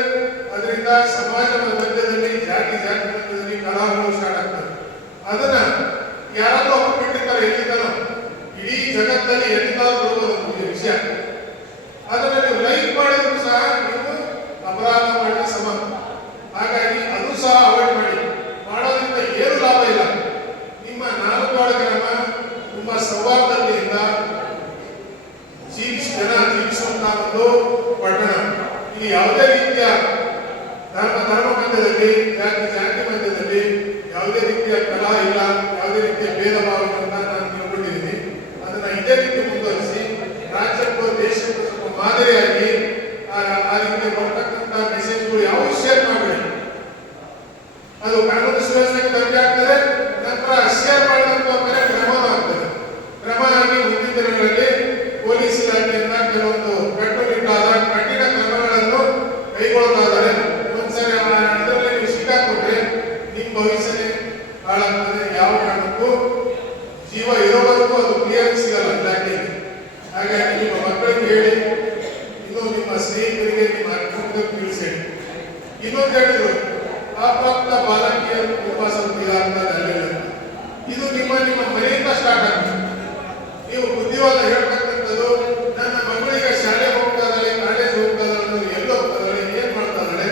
ಅದರಿಂದ ಸಮಾಜದ ಮಧ್ಯದಲ್ಲಿ ಜಾತಿ ಮಧ್ಯದಲ್ಲಿ ಕಲಹಗಳು ಸ್ಟಾರ್ಟ್ ಆಗ್ತದೆ. ಅದನ್ನ ಯಾರಾದ್ರೂ ಒಬ್ಬರು ಬಿಟ್ಟಿರ್ತಾರೆ, ಎಲ್ಲಿದ್ದಾನೋ ಇಡೀ ಜಗತ್ತಲ್ಲಿ ಎಲ್ಲಿದ್ದಾದ್ರೂ ಬರುವುದು ಒಂದು ವಿಷಯ. ಅದನ್ನ ನೀವು ಲೈಕ್ ಮಾಡಿದ್ರು ಸಹ ನೀವು ಅಪರಾಧ ಮಾಡಿದ ಸಮಾನ. ಹಾಗಾಗಿ ಅದು ಸಹ ಅವಾಯ್ಡ್ ಮಾಡಿ. ಮಾಡೋದ್ರಿಂದ ಏನು ಲಾಭ ಇಲ್ಲ. ನಿಮ್ಮ 4 ಗ್ರಾಮ ತುಂಬಾ ಸೌಹಾರ್ದತೆಯಿಂದ ಜನ ಜೀವಿಸುವಂತಹ ಒಂದು ಪಟ್ಟಣ. ಇಲ್ಲಿ ಯಾವುದೇ ರೀತಿಯ ಧರ್ಮ ಮಧ್ಯದಲ್ಲಿ, ಜಾತಿ ಮಧ್ಯದಲ್ಲಿ ಯಾವುದೇ ರೀತಿಯ ಕಲಹ ಇಲ್ಲ, ಯಾವುದೇ ರೀತಿಯ ಭೇದ ಭಾವ ಅಂತ ನಾನು ತಿಳ್ಕೊಂಡಿದ್ದೀನಿ. ಅದನ್ನ ಇದೇ ರೀತಿ ಮುಂದುವರಿಸಿ FIR ಮಾಡಿದಂತ ಮೇಲೆ ಕ್ರಮ ಆಗ್ತದೆ. ಕ್ರಮ ಆಗಿ ಮುಂದಿನ ದಿನಗಳಲ್ಲಿ ಪೊಲೀಸ್ ಇಲಾಖೆಯಿಂದ ಕೆಲವೊಂದು ಕಟ್ಟುನಿಟ್ಟಾದ ಕಠಿಣ ಕ್ರಮಗಳನ್ನು ಕೈಗೊಳ್ಳಲಾದರೆ ಒಂದ್ಸರಿ ಇದರಲ್ಲಿ ನೀವು ಸಿಕ್ಕಾಕೊಂಡ್ರೆ ನಿಮ್ಮ ಭವಿಷ್ಯನೇ ಹಾಳಾಗ್ತದೆ. ಯಾವ ಕಾರಣಕ್ಕೂ ಜೀವ ಇರೋವರೆಗೂ ಅದು ಕ್ಲಿಯರ್ ಸಿಗಲ್ಲ ಇಲಾಖೆಗೆ. ಹಾಗಾಗಿ ನಿಮ್ಮ ಮಕ್ಕಳಿಗೆ ಹೇಳಿ, ಇದು ನಿಮ್ಮ ಸ್ನೇಹಿತರಿಗೆ, ನಿಮ್ಮ ಅಕ್ಕಪಕ್ಕದಲ್ಲಿ ತಿಳಿಸಿ. ಇನ್ನೊಂದು ಹೇಳಿದ್ರು, ಅಪ್ರಾಪ್ತ ಬಾಲಕಿಯರು ತುಂಬಾ ಸ್ವಲ್ಪ ಇದಾಗ್ತದೆ. ಇದು ನಿಮ್ಮ ಮನೆಯಿಂದ ಸ್ಟಾರ್ಟ್ ಆಗ್ತದೆ. ನೀವು ಬುದ್ಧಿವಾದ ಹೇಳ್ತಕ್ಕಂಥದ್ದು, ನನ್ನ ಮಗಳಿಗೆ ಶಾಲೆ ಹೋಗ್ತಾ ಇದ್ದಾಳೆ, ಕಾಲೇಜ್ ಹೋಗ್ತಾ ಇದ್ದಾಳೆ, ಎಲ್ಲೋ ಹೋಗ್ತಾ ಇದ್ದಾಳೆ, ಏನ್ ಮಾಡ್ತಾ ಇದ್ದಾಳೆ,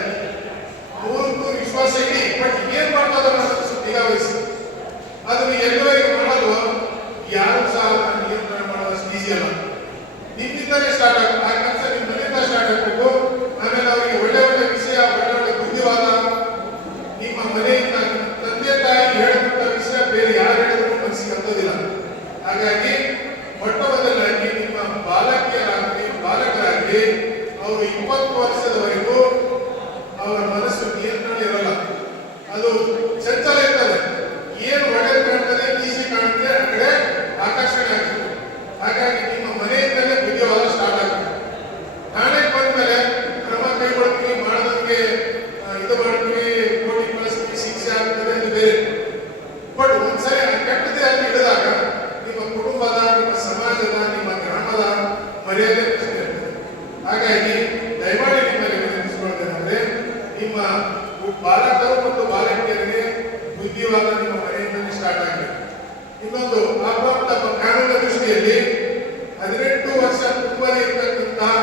ಅವ್ರಿಗೂ ವಿಶ್ವಾಸ ಇಡಿ. ಬಟ್ ಏನ್ ಮಾಡ್ತಾ ಇದ್ದಾಳೆ ಅನ್ನೋದು ಸ್ವಲ್ಪ ನಿಗಾ ವಹಿಸಿ. ಅದನ್ನು ಎಲ್ಲರಿಗೂ ಮಾಡಲು ಯಾರು ಸಹ ನಿಯಂತ್ರಣ ಮಾಡೋದಷ್ಟು ಈಸಿ ಅಲ್ಲ. ನಿಮ್ಮಿಂದಲೇ ಸ್ಟಾರ್ಟ್ ಆಗುತ್ತೆ ಆ ಕೆಲಸ. ನಿಮ್ಮ ಮನೆಯಿಂದ ಸ್ಟಾರ್ಟ್ ಆಗಬೇಕು. ಆಮೇಲೆ ಅವರಿಗೆ ಒಳ್ಳೆ ಒಳ್ಳೆ ವಿಷಯ, ಒಳ್ಳೆ ಒಳ್ಳೆ ಬುದ್ಧಿವಾದ ನಿಮ್ಮ ಮನೆಯಿಂದ, ತಂದೆ ತಾಯಿ ಹೇಳುವಂತ ವಿಷಯ ಬೇರೆ ಯಾರು ಹೇಳಿದ್ರು ಮನಸ್ಸಿಗೆ ಹತ್ತೋದಿಲ್ಲ. ಹಾಗಾಗಿ ಮೊಟ್ಟ ಮೊದಲಾಗಿ ನಿಮ್ಮ ಬಾಲಕಿಯರಾಗಲಿ ಬಾಲಕರಾಗಲಿ ಅವರು 20 ವರ್ಷದವರೆಗೂ ಅವರ ಮನಸ್ಸು ನಿಯಂತ್ರಣ ಇರಲ್ಲ. ಅದು ಚಂಚಲ ಇರ್ತದೆ. ಏನು ಒಳ್ಳೆದು ಕಾಣ್ತದೆ, ಈಸಿ ಕಾಣುತ್ತೆ, ಆ ಕಡೆ ಆಕರ್ಷಣೆ ಆಗ್ತದೆ. ಹಾಗಾಗಿ ನಿಮ್ಮ ಮನೆಯಿಂದಲೇ ಬುದ್ಧಿವಾದ ಸ್ಟಾರ್ಟ್ ಆಗ್ತದೆ. ಠಾಣೆಗೆ ಬಂದ್ಮೇಲೆ ಕ್ರಮ ಕೈಗೊಳ್ತೀವಿ, ಮಾಡೋದಕ್ಕೆ ಇದು ಮಾಡ್ತೀವಿ, ಕೋಟಿ ಕಳಿಸ್ತೀವಿ, ಶಿಕ್ಷೆ ಆಗ್ತದೆ ಅಂತ ಬೇರೆ. ಬಟ್ ಒಂದ್ಸರಿ ಕೆಟ್ಟದೇ ಅಲ್ಲಿ ಹಿಡಿದಾಗ ನಿಮ್ಮ ಕುಟುಂಬದ, ನಿಮ್ಮ ಸಮಾಜದ, ನಿಮ್ಮ ಗ್ರಾಮದ ಮರ್ಯಾದೆ ಪ್ರಶ್ನೆ ಇರ್ತದೆ. ಹಾಗಾಗಿ ದಯಮಾಡಿ ನಿಮ್ಮಲ್ಲಿ ವಿನಂತಿಸಿಕೊಳ್ಳೋದೇನೆಂದ್ರೆ, ನಿಮ್ಮ ಬಾಲಕರು ಮತ್ತು ಬಾಲಕಿಯರಿಗೆ ಬುದ್ಧಿವಾದ ನಿಮ್ಮ ಮನೆಯಿಂದಲೇ ಸ್ಟಾರ್ಟ್ ಆಗಬೇಕು. ಇನ್ನೊಂದು, ಅಪ್ರಾಪ್ತ ಕಾನೂನಿನ ದೃಷ್ಟಿಯಲ್ಲಿ 18 ವರ್ಷ ತುಂಬದೇ ಇರತಕ್ಕಂತಹ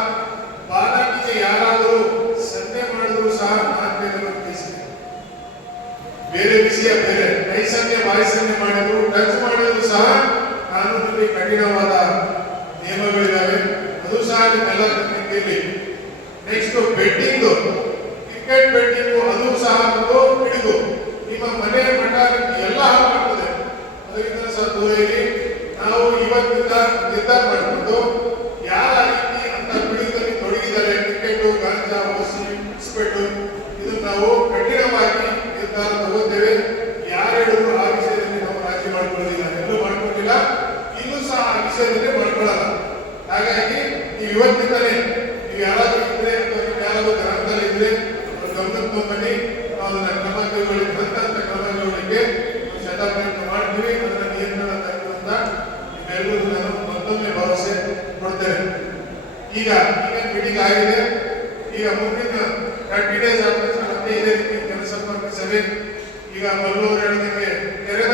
ಬಾಲಕಿಗೆ ಯಾರಾದರೂ ಸನ್ನೆ ಮಾಡಿದ್ರು ಸಹ 4 ಕೇಸಿದೆ. ಬೇರೆ ವಿಷಯ ಬೇರೆ, ಕೈ ಸನ್ನೆ ಬಾಯಿ ಸನ್ನೆ ಮಾಡಿದ್ರು, ಟಚ್ ಮಾಡಿದ್ರು ಸಹ ಕಾನೂನಲ್ಲಿ ಕಠಿಣವಾದ ನಿಯಮಗಳಿದ್ದಾವೆ. ಅದು ಸಹ ನಿಮ್ಮೆಲ್ಲ ತನಿಖೆಯಲ್ಲಿ. ನೆಕ್ಸ್ಟ್ ಬೆಟ್ಟಿಂಗ್, ಕ್ರಿಕೆಟ್ ಬೆಟ್ಟಿಂಗ್, ಅದು ಸಹ ಒಂದು ಹಿಡಿದು ನಿಮ್ಮ ಮನೆ ಮಠ ಎಲ್ಲ ಹಾಳು ಮಾಡ್ತದೆ. ಅದರಿಂದ ಸಹ ದೂರ ಇರಿ. ನಾವು ಇವತ್ತಿಂದ ನಿರ್ಧಾರ ಮಾಡಿಕೊಂಡು ಯಾರ ರೀತಿ ಅಂತ ಪಿಡಿತದಲ್ಲಿ ತೊಡಗಿದ್ದಾರೆ, ಕ್ರಿಕೆಟ್, ಗಾಂಜಾ, ವಸಿ, ಇಸ್ಪೆಟ್ಟು, ಇದು ನಾವು ಕಠಿಣವಾಗಿ ನಿರ್ಧಾರ ತಗೋತೇವೆ. ಯಾರು ಹೇಳಿದ್ರು ಆ ವಿಷಯದಲ್ಲಿ ನಾವು ರಾಜಿ ಮಾಡ್ಕೊಳ್ಳೋದಿಲ್ಲ, ಎಲ್ಲೂ ಮಾಡ್ಕೊಂಡಿಲ್ಲ, ಇಲ್ಲೂ ಸಹ ಆ ವಿಷಯದಲ್ಲಿ ಮಾಡ್ಕೊಳ್ಳಲ್ಲ. ಹಾಗಾಗಿ ನೀವು ಇವತ್ತಿಂದಲೇ ನೀವು ಯಾರಾದ್ರೂ ಇದ್ರೆ ಅಥವಾ ನೀವು ಯಾರಾದ್ರೂ ಗ್ರಾಮದಲ್ಲಿ ಇದ್ರೆ ಗಮನಕ್ಕೆ ತಗೊಂಬನ್ನಿ. ನಾವು ಅದನ್ನ ಕ್ರಮ ಕೈಗೊಳ್ಳಿ, ಅಂತ ಕ್ರಮ ಕೈಗೊಳ್ಳಿಕ್ಕೆ ಪ್ರಯತ್ನ ಮಾಡ್ತೀವಿ. ಅದನ್ನ ನಿಯಂತ್ರಣ ತರುವಂತ ನಿಮ್ಮೆಲ್ಲರೂ ನಾನು ಮತ್ತೊಮ್ಮೆ ಭರವಸೆ ಕೊಡ್ತೇನೆ. ಈಗ ಮೀಟಿಂಗ್ ಆಗಿದೆ. ಈಗ ಮುಂದಿನ 30 days ಆದ್ಮೇಲೆ ಮತ್ತೆ ಇದೇ ರೀತಿ ಜನಸಂಪರ್ಕ ಸಭೆ. ಈಗ ಮಲ್ಲೂರು ಹೇಳಿದಂಗೆ ತೆರೆದ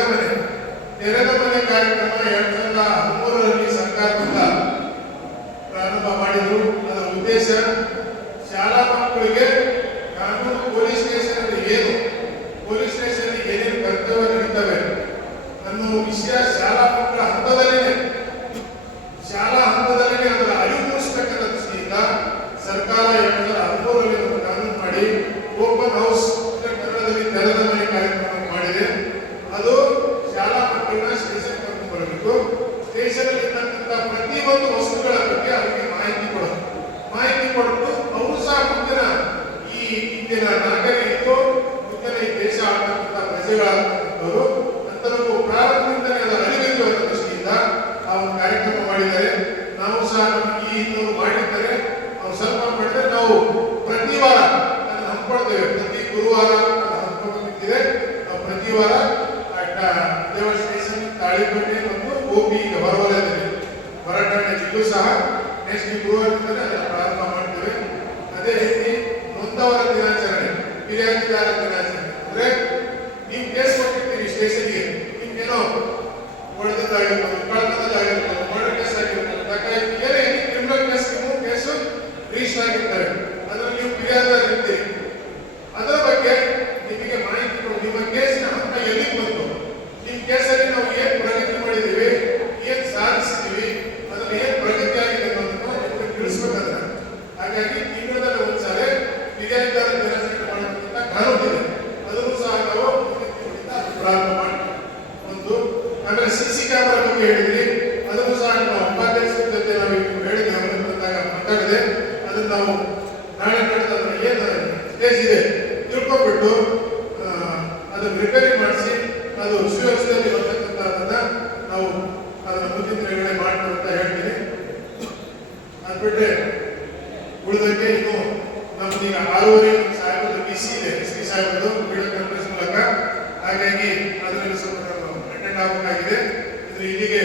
ಮನೆ ಕಾರ್ಯಕ್ರಮ 2013ರಲ್ಲಿ ಸರ್ಕಾರದಿಂದ ಪ್ರಾರಂಭ ಮಾಡಿದ್ರು. ಅದರ ಉದ್ದೇಶ ಶಾಲಾ ಮಕ್ಕಳಿಗೆ ಕಾನೂನು, ಪೊಲೀಸ್ ಸ್ಟೇಷನ್ ಅಲ್ಲಿ ಏನು, ಪೊಲೀಸ್ ಸ್ಟೇಷನ್ ಏನೇನು ಕರ್ತವ್ಯ ನಡೀತವೆ ಅನ್ನೋ ವಿಷಯ ಶಾಲಾ ಮಕ್ಕಳ ಹಂತದಲ್ಲಿನೇ ಅದರ ಅರಿವು ಮೂಡಿಸತಕ್ಕಂಥ ದೃಷ್ಟಿಯಿಂದ ಸರ್ಕಾರ 2013ರಲ್ಲಿ ಒಂದು ಕಾನೂನು ಮಾಡಿ ಓಪನ್ ಹೌಸ್, ಕನ್ನಡದಲ್ಲಿ ತೆರೆದ ಮನೆ ಕಾರ್ಯಕ್ರಮ ಮಾಡಿದೆ. ಅದು ಶಾಲಾ ಮಕ್ಕಳನ್ನ ಸ್ಟೇಷನ್ ಕರ್ಕೊಂಡು ಬರಬೇಕು. ಸ್ಟೇಷನ್ ಅಲ್ಲಿ ಇರ್ತಕ್ಕಂಥ ಪ್ರತಿಯೊಂದು ವಸ್ತುಗಳ ಬಗ್ಗೆ ಅವರಿಗೆ ಮಾಹಿತಿ ಕೊಟ್ಟು ಅವರು ಸಹ ಇಂದಿನ ನಾಗರಿಕರು, ಮುಂದಿನ ಈ ದೇಶ ಆಡ್ತಕ್ಕಂಥ ಪ್ರಜೆಗಳಾಗ್ತಕ್ಕಂಥವರು ಅಂತರೂ ಪ್ರಾರಂಭದಿಂದಲೇ ಅದರ ಅರಿವಿಗೆ ಬರುವ ದೃಷ್ಟಿಯಿಂದ ಆ ಒಂದು ಕಾರ್ಯಕ್ರಮ ಮಾಡಿದ್ದಾರೆ. ನಾವು ಸಹ ಈ ಇನ್ನೊಂದು ಮಾಡಿರ್ತಾರೆ, ನಾವು ಸ್ವಲ್ಪ ಮಾಡಿದ್ರೆ ನಾವು ಪ್ರತಿ ವಾರ ಅದನ್ನು ಹಮ್ಮಿಕೊಳ್ತೇವೆ. ಪ್ರತಿ ಗುರುವಾರ ಅದು ಹಮ್ಮಿಕೊಂಡಿದೆ. ನಾವು ಪ್ರತಿ ವಾರ ದೇವರ ಸ್ಟೇಷನ್, ತಾಳಿಕೋಟೆ ಮತ್ತು ಗೋಪಿ, ಈಗ ಹೊರವಲಯದಲ್ಲಿ ಹೊರಟಾಣೆಯಲ್ಲೂ ಸಹ ನೆಕ್ಸ್ಟ್ ಗುರುವಾರದಿಂದಲೇ ಅದನ್ನು ಪ್ರಾರಂಭ ಮಾಡ್ತೇವೆ. ಅದೇ ರೀತಿ ನೊಂದವರ ದಿನಾಚರಣೆ, ಫಿರ್ಯಾದಿಗಾರ ದಿನಾಚರಣೆ ಅಂದ್ರೆ ನೀವು ಕೇಸ್ ಕೊಟ್ಟಿರ್ತೀರಿ ಸ್ಟೇಷನ್ಗೆ, ನಿಮ್ಗೇನೋ ಹೊಡೆದಾಗಿರ್ಬೋದು, ಕಳ್ತನದಾಗಿರ್ಬೋದು, ಮರ್ಡರ್ ಕೇಸ್ ಆಗಿರ್ಬೋದು, ಏನೇ ಕ್ರಿಮಿನಲ್ ಕೇಸು ರಿಜಿಸ್ಟರ್ ಆಗಿರ್ತವೆ. ಅದರಲ್ಲಿ ನೀವು ಫಿರ್ಯಾದಿಗಾರಿರ್ತೀರಿ. ಅದರ ಬಗ್ಗೆ ನಿಮಗೆ ಮಾಹಿತಿ ಕೊಡು. ನಿಮ್ಮ ಕೇಸಿನ ಹಂತ ಎಲ್ಲಿಗೆ ಬಂತು, ನಿಮ್ಮ ಕೇಸಲ್ಲಿ ನಾವು ಏನ್ ಪ್ರಗತಿ ಮಾಡಿದ್ದೀವಿ, ಏನ್ ಸಾಧಿಸಿದ್ದೀವಿ, ಅದರಲ್ಲಿ ಏನ್ ಪ್ರಗತಿ ಆಗಿದೆ ಅನ್ನೋದನ್ನು ನಿಮಗೆ ತಿಳಿಸ್ಬೇಕಾದ್ರೆ. ಹಾಗಾಗಿ ತಿಂಗಳಲ್ಲಿ ಒಂದ್ಸಲ ಫಿರ್ಯಾದಿಗಾರ ದಿನಾಚರಣೆ ಮಾಡತಕ್ಕಂಥ ಕಾನೂನಿದೆ. ಅದನ್ನು ಸಹ ನಾವು ಪ್ರಾರಂಭ ಮಾಡ್ತೀವಿ. ಒಂದು, ಆಮೇಲೆ CC ಕ್ಯಾಮರಾ ಬಗ್ಗೆ ಹೇಳಿದ್ರಿ, ಅದನ್ನು ಸಹ ನಮ್ಮ ಉಪಾಧ್ಯಕ್ಷರ ಜೊತೆ ನಾವು ಹೇಳಿದ ಮಾತಾಡಿದೆ. ಅದನ್ನು ನಾವು ನಾಳೆ ನಡೆದ ಏನು ಸ್ಟೇಜ್ ಇದೆ ತಿಳ್ಕೊಂಡ್ಬಿಟ್ಟು ಅದನ್ನು ರಿಪೇರಿ ಮಾಡಿಸಿ ಅದು ಸುವ್ಯವಸ್ಥೆಯಲ್ಲಿ ಬರ್ತಕ್ಕಂಥ ಆಗಿದೆ. ಇದು ಇಲ್ಲಿಗೆ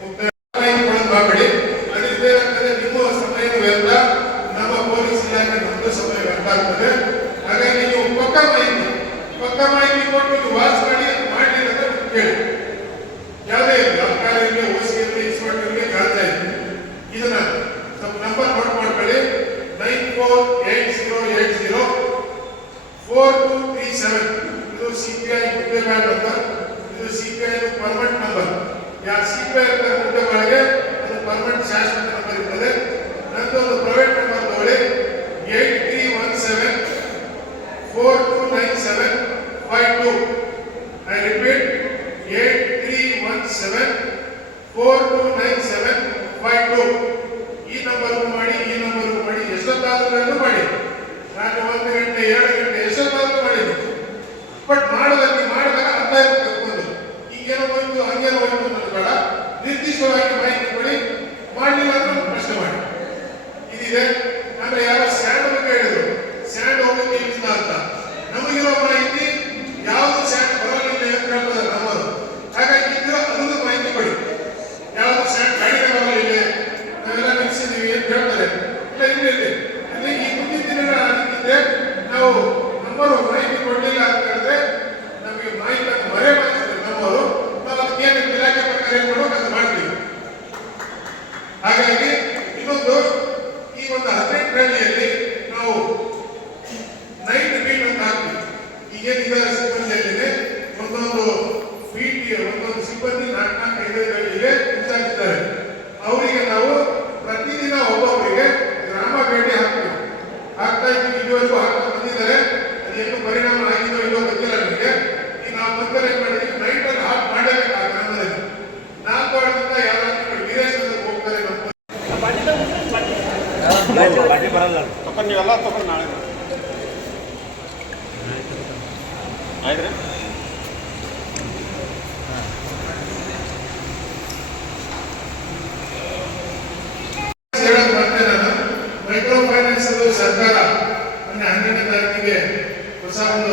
ಮುಕ್ತಾಯ ಮಾಡಬೇಡಿ. ಅದರಿಂದ ಏನಾಗ್ತದೆ, ನಿಮ್ಮ ಸಮಯ ವ್ಯರ್ಥ, ನಮ್ಮ ಪೊಲೀಸ್ ಇಲಾಖೆ ನಮ್ಮದು ಸಮಯ ವ್ಯರ್ಥ ಆಗ್ತದೆ. ಹಾಗಾಗಿ ನೀವು ಪಕ್ಕ ಮಾಹಿತಿ ಕೊಟ್ಟು ನೀವು ವಾಚ್ ಮಾಡಿ ಅಂತ ಕೇಳಿ. ಯಾವುದೇ ಅಧಿಕಾರಿಗಳಿಗೆ, ಓಸಿಗೆ, ಇನ್ಸ್ಪೆಕ್ಟರ್ಗೆ ಕಾಣ್ತಾ ಇದ್ದೀನಿ. ಇದನ್ನ ಸ್ವಲ್ಪ ನಂಬರ್ ನೋಟ್ ಮಾಡ್ಕೊಳ್ಳಿ. 9480804237. ಇದು CPI ಹುದ್ದೆಗಳ ನಂಬರ್. ಇದು CPI ಪರ್ಮನೆಂಟ್ ನಂಬರ್. ಯಾವ CPI ಹುದ್ದೆಗಳಿಗೆ ಅದು ಪರ್ಮನೆಂಟ್ ಶಾಶ್ವತ ನಂಬರ್ ಇರ್ತದೆ. ನಂತರ ಒಂದು ಪ್ರೈವೇಟ್ ನಂಬರ್ ತಗೊಳ್ಳಿ. 8317429752. I repeat, 8317429752. ಈ ನಂಬರ್ಗೂ ಮಾಡಿ, ಈ ನಂಬರ್ಗೂ ಮಾಡಿ, ಎಷ್ಟೊತ್ತಾದ್ರೂ ಮಾಡಿ. ರಾತ್ರಿ 1 ಗಂಟೆ 2 ಗಂಟೆ ಎಷ್ಟೊತ್ತಾದ್ರೂ ಮಾಡಿ. ಬಟ್ ಮಾಡಿದಾಗ ಅರ್ಥ ಇರ್ತಕ್ಕಂಥದ್ದು. ಈಗೇನೋ ಹೋಯ್ತು ಹಂಗೇನೋ ಹೋಯ್ತು ಅನ್ನೋದು ಬೇಡ. ನಿರ್ದಿಷ್ಟವಾಗಿ ಮಾಹಿತಿ ಕೊಡಿ. ಮಾಡಲಿಲ್ಲ ಅಂದ್ರೆ ಪ್ರಶ್ನೆ ಮಾಡಿ. ಇದಿದೆ. ಆಮೇಲೆ ಯಾರೋ ಸ್ಯಾಂಡ್ ಬಗ್ಗೆ ಹೇಳಿದ್ರು, ಸ್ಯಾಂಡ್ ಹೋಗುತ್ತೆ ಇಲ್ಲಿಂದ ಅಂತ. ನಮಗಿರೋ ಮಾಹಿತಿ ಯಾವುದು ಸ್ಯಾಂಡ್ ಬರೋದಿಲ್ಲ ಅಂತ ಹೇಳ್ತಾರೆ ನಮ್ಮದು. ಹಾಗಾಗಿ ಇದ್ರೆ ಅದನ್ನು ಮಾಹಿತಿ ಕೊಡಿ. ಯಾವುದು ಸ್ಯಾಂಡ್ ಗಾಡಿಗೆ ಬರಲಿಲ್ಲ, ನಾವೆಲ್ಲ ನಿಲ್ಸಿದ್ದೀವಿ ಅಂತ ಹೇಳ್ತಾರೆ. ಇಲ್ಲ ಇಲ್ಲಿ ಈ ಮುಂದಿನ ದಿನಗಳ ಆಗಿದ್ದರೆ ನಾವು ನಮ್ಮವರು ಮಾಹಿತಿ ಕೊಡಲಿಲ್ಲ ಅಂತ ಹೇಳಿದ್ರೆ ನಮಗೆ ಮಾಹಿತಿ ಮರೆ ಮಾಡ್ತಾರೆ ನಮ್ಮವರು. ನಾವು ಅದಕ್ಕೆ ಏನು ಇಲಾಖೆ ಪ್ರಕಾರ ಏನು ಮಾಡೋಕೆ ಅದು ಮಾಡ್ತೀವಿ. ಹಾಗಾಗಿ ಇನ್ನೊಂದು, ಈ ಒಂದು 18 ಹಳ್ಳಿಯಲ್ಲಿ ನಾವು ನೈಟ್ ಬೀಟ್ ಅಂತ ಹಾಕ್ತೀವಿ. ಈಗೇನಿದ್ದಾರೆ ಸಿಬ್ಬಂದಿಯಲ್ಲಿದೆ, ಒಂದೊಂದು ಬೀಟ್, ಒಂದೊಂದು ಸಿಬ್ಬಂದಿ 4-5 ಹಳ್ಳಿಗೆ ಇನ್ಚಾರ್ಜ್ ಇದ್ದಾರೆ. ಅವರಿಗೆ ನಾವು ಪ್ರತಿದಿನ ಒಬ್ಬೊಬ್ಬರಿಗೆ ಗ್ರಾಮ ಭೇಟಿ ಹಾಕ್ತೀವಿ. ಹಾಕ್ತಾ ಇದ್ದೀವಿ, ಇದುವರೆಗೂ ಹಾಕ್ತಾ ಬಂದಿದ್ದಾರೆ. ಅದೇನು ಪರಿಣಾಮ ಆಗಿದೋ ಇಲ್ಲೋ ಗೊತ್ತಿಲ್ಲ ನನಗೆ. ಈಗ ನಾವು ಬಂದರೆ ಏನು ಮಾಡಿದ್ವಿ, ನೈಟಲ್ಲಿ ಹಾಕ್ ಮಾಡಲೇಬೇಕು ಆ ಗ್ರಾಮದಲ್ಲಿ. 4 ವಾರದಿಂದ ಯಾರಾದ್ರೂ ವೀರೇಶ್ವರಕ್ಕೆ ಹೋಗ್ತಾರೆ. ತಗೊಂಡು ನೀವೆಲ್ಲ ತಗೊಂಡು ನಾಳೆ ಆಯ್ತು. ಮೈಕ್ರೋ ಫೈನಾನ್ಸ್ ಸರ್ಕಾರ ಮೊನ್ನೆ 12ನೇ ತಾರೀಕಿಗೆ ಹೊಸ ಒಂದು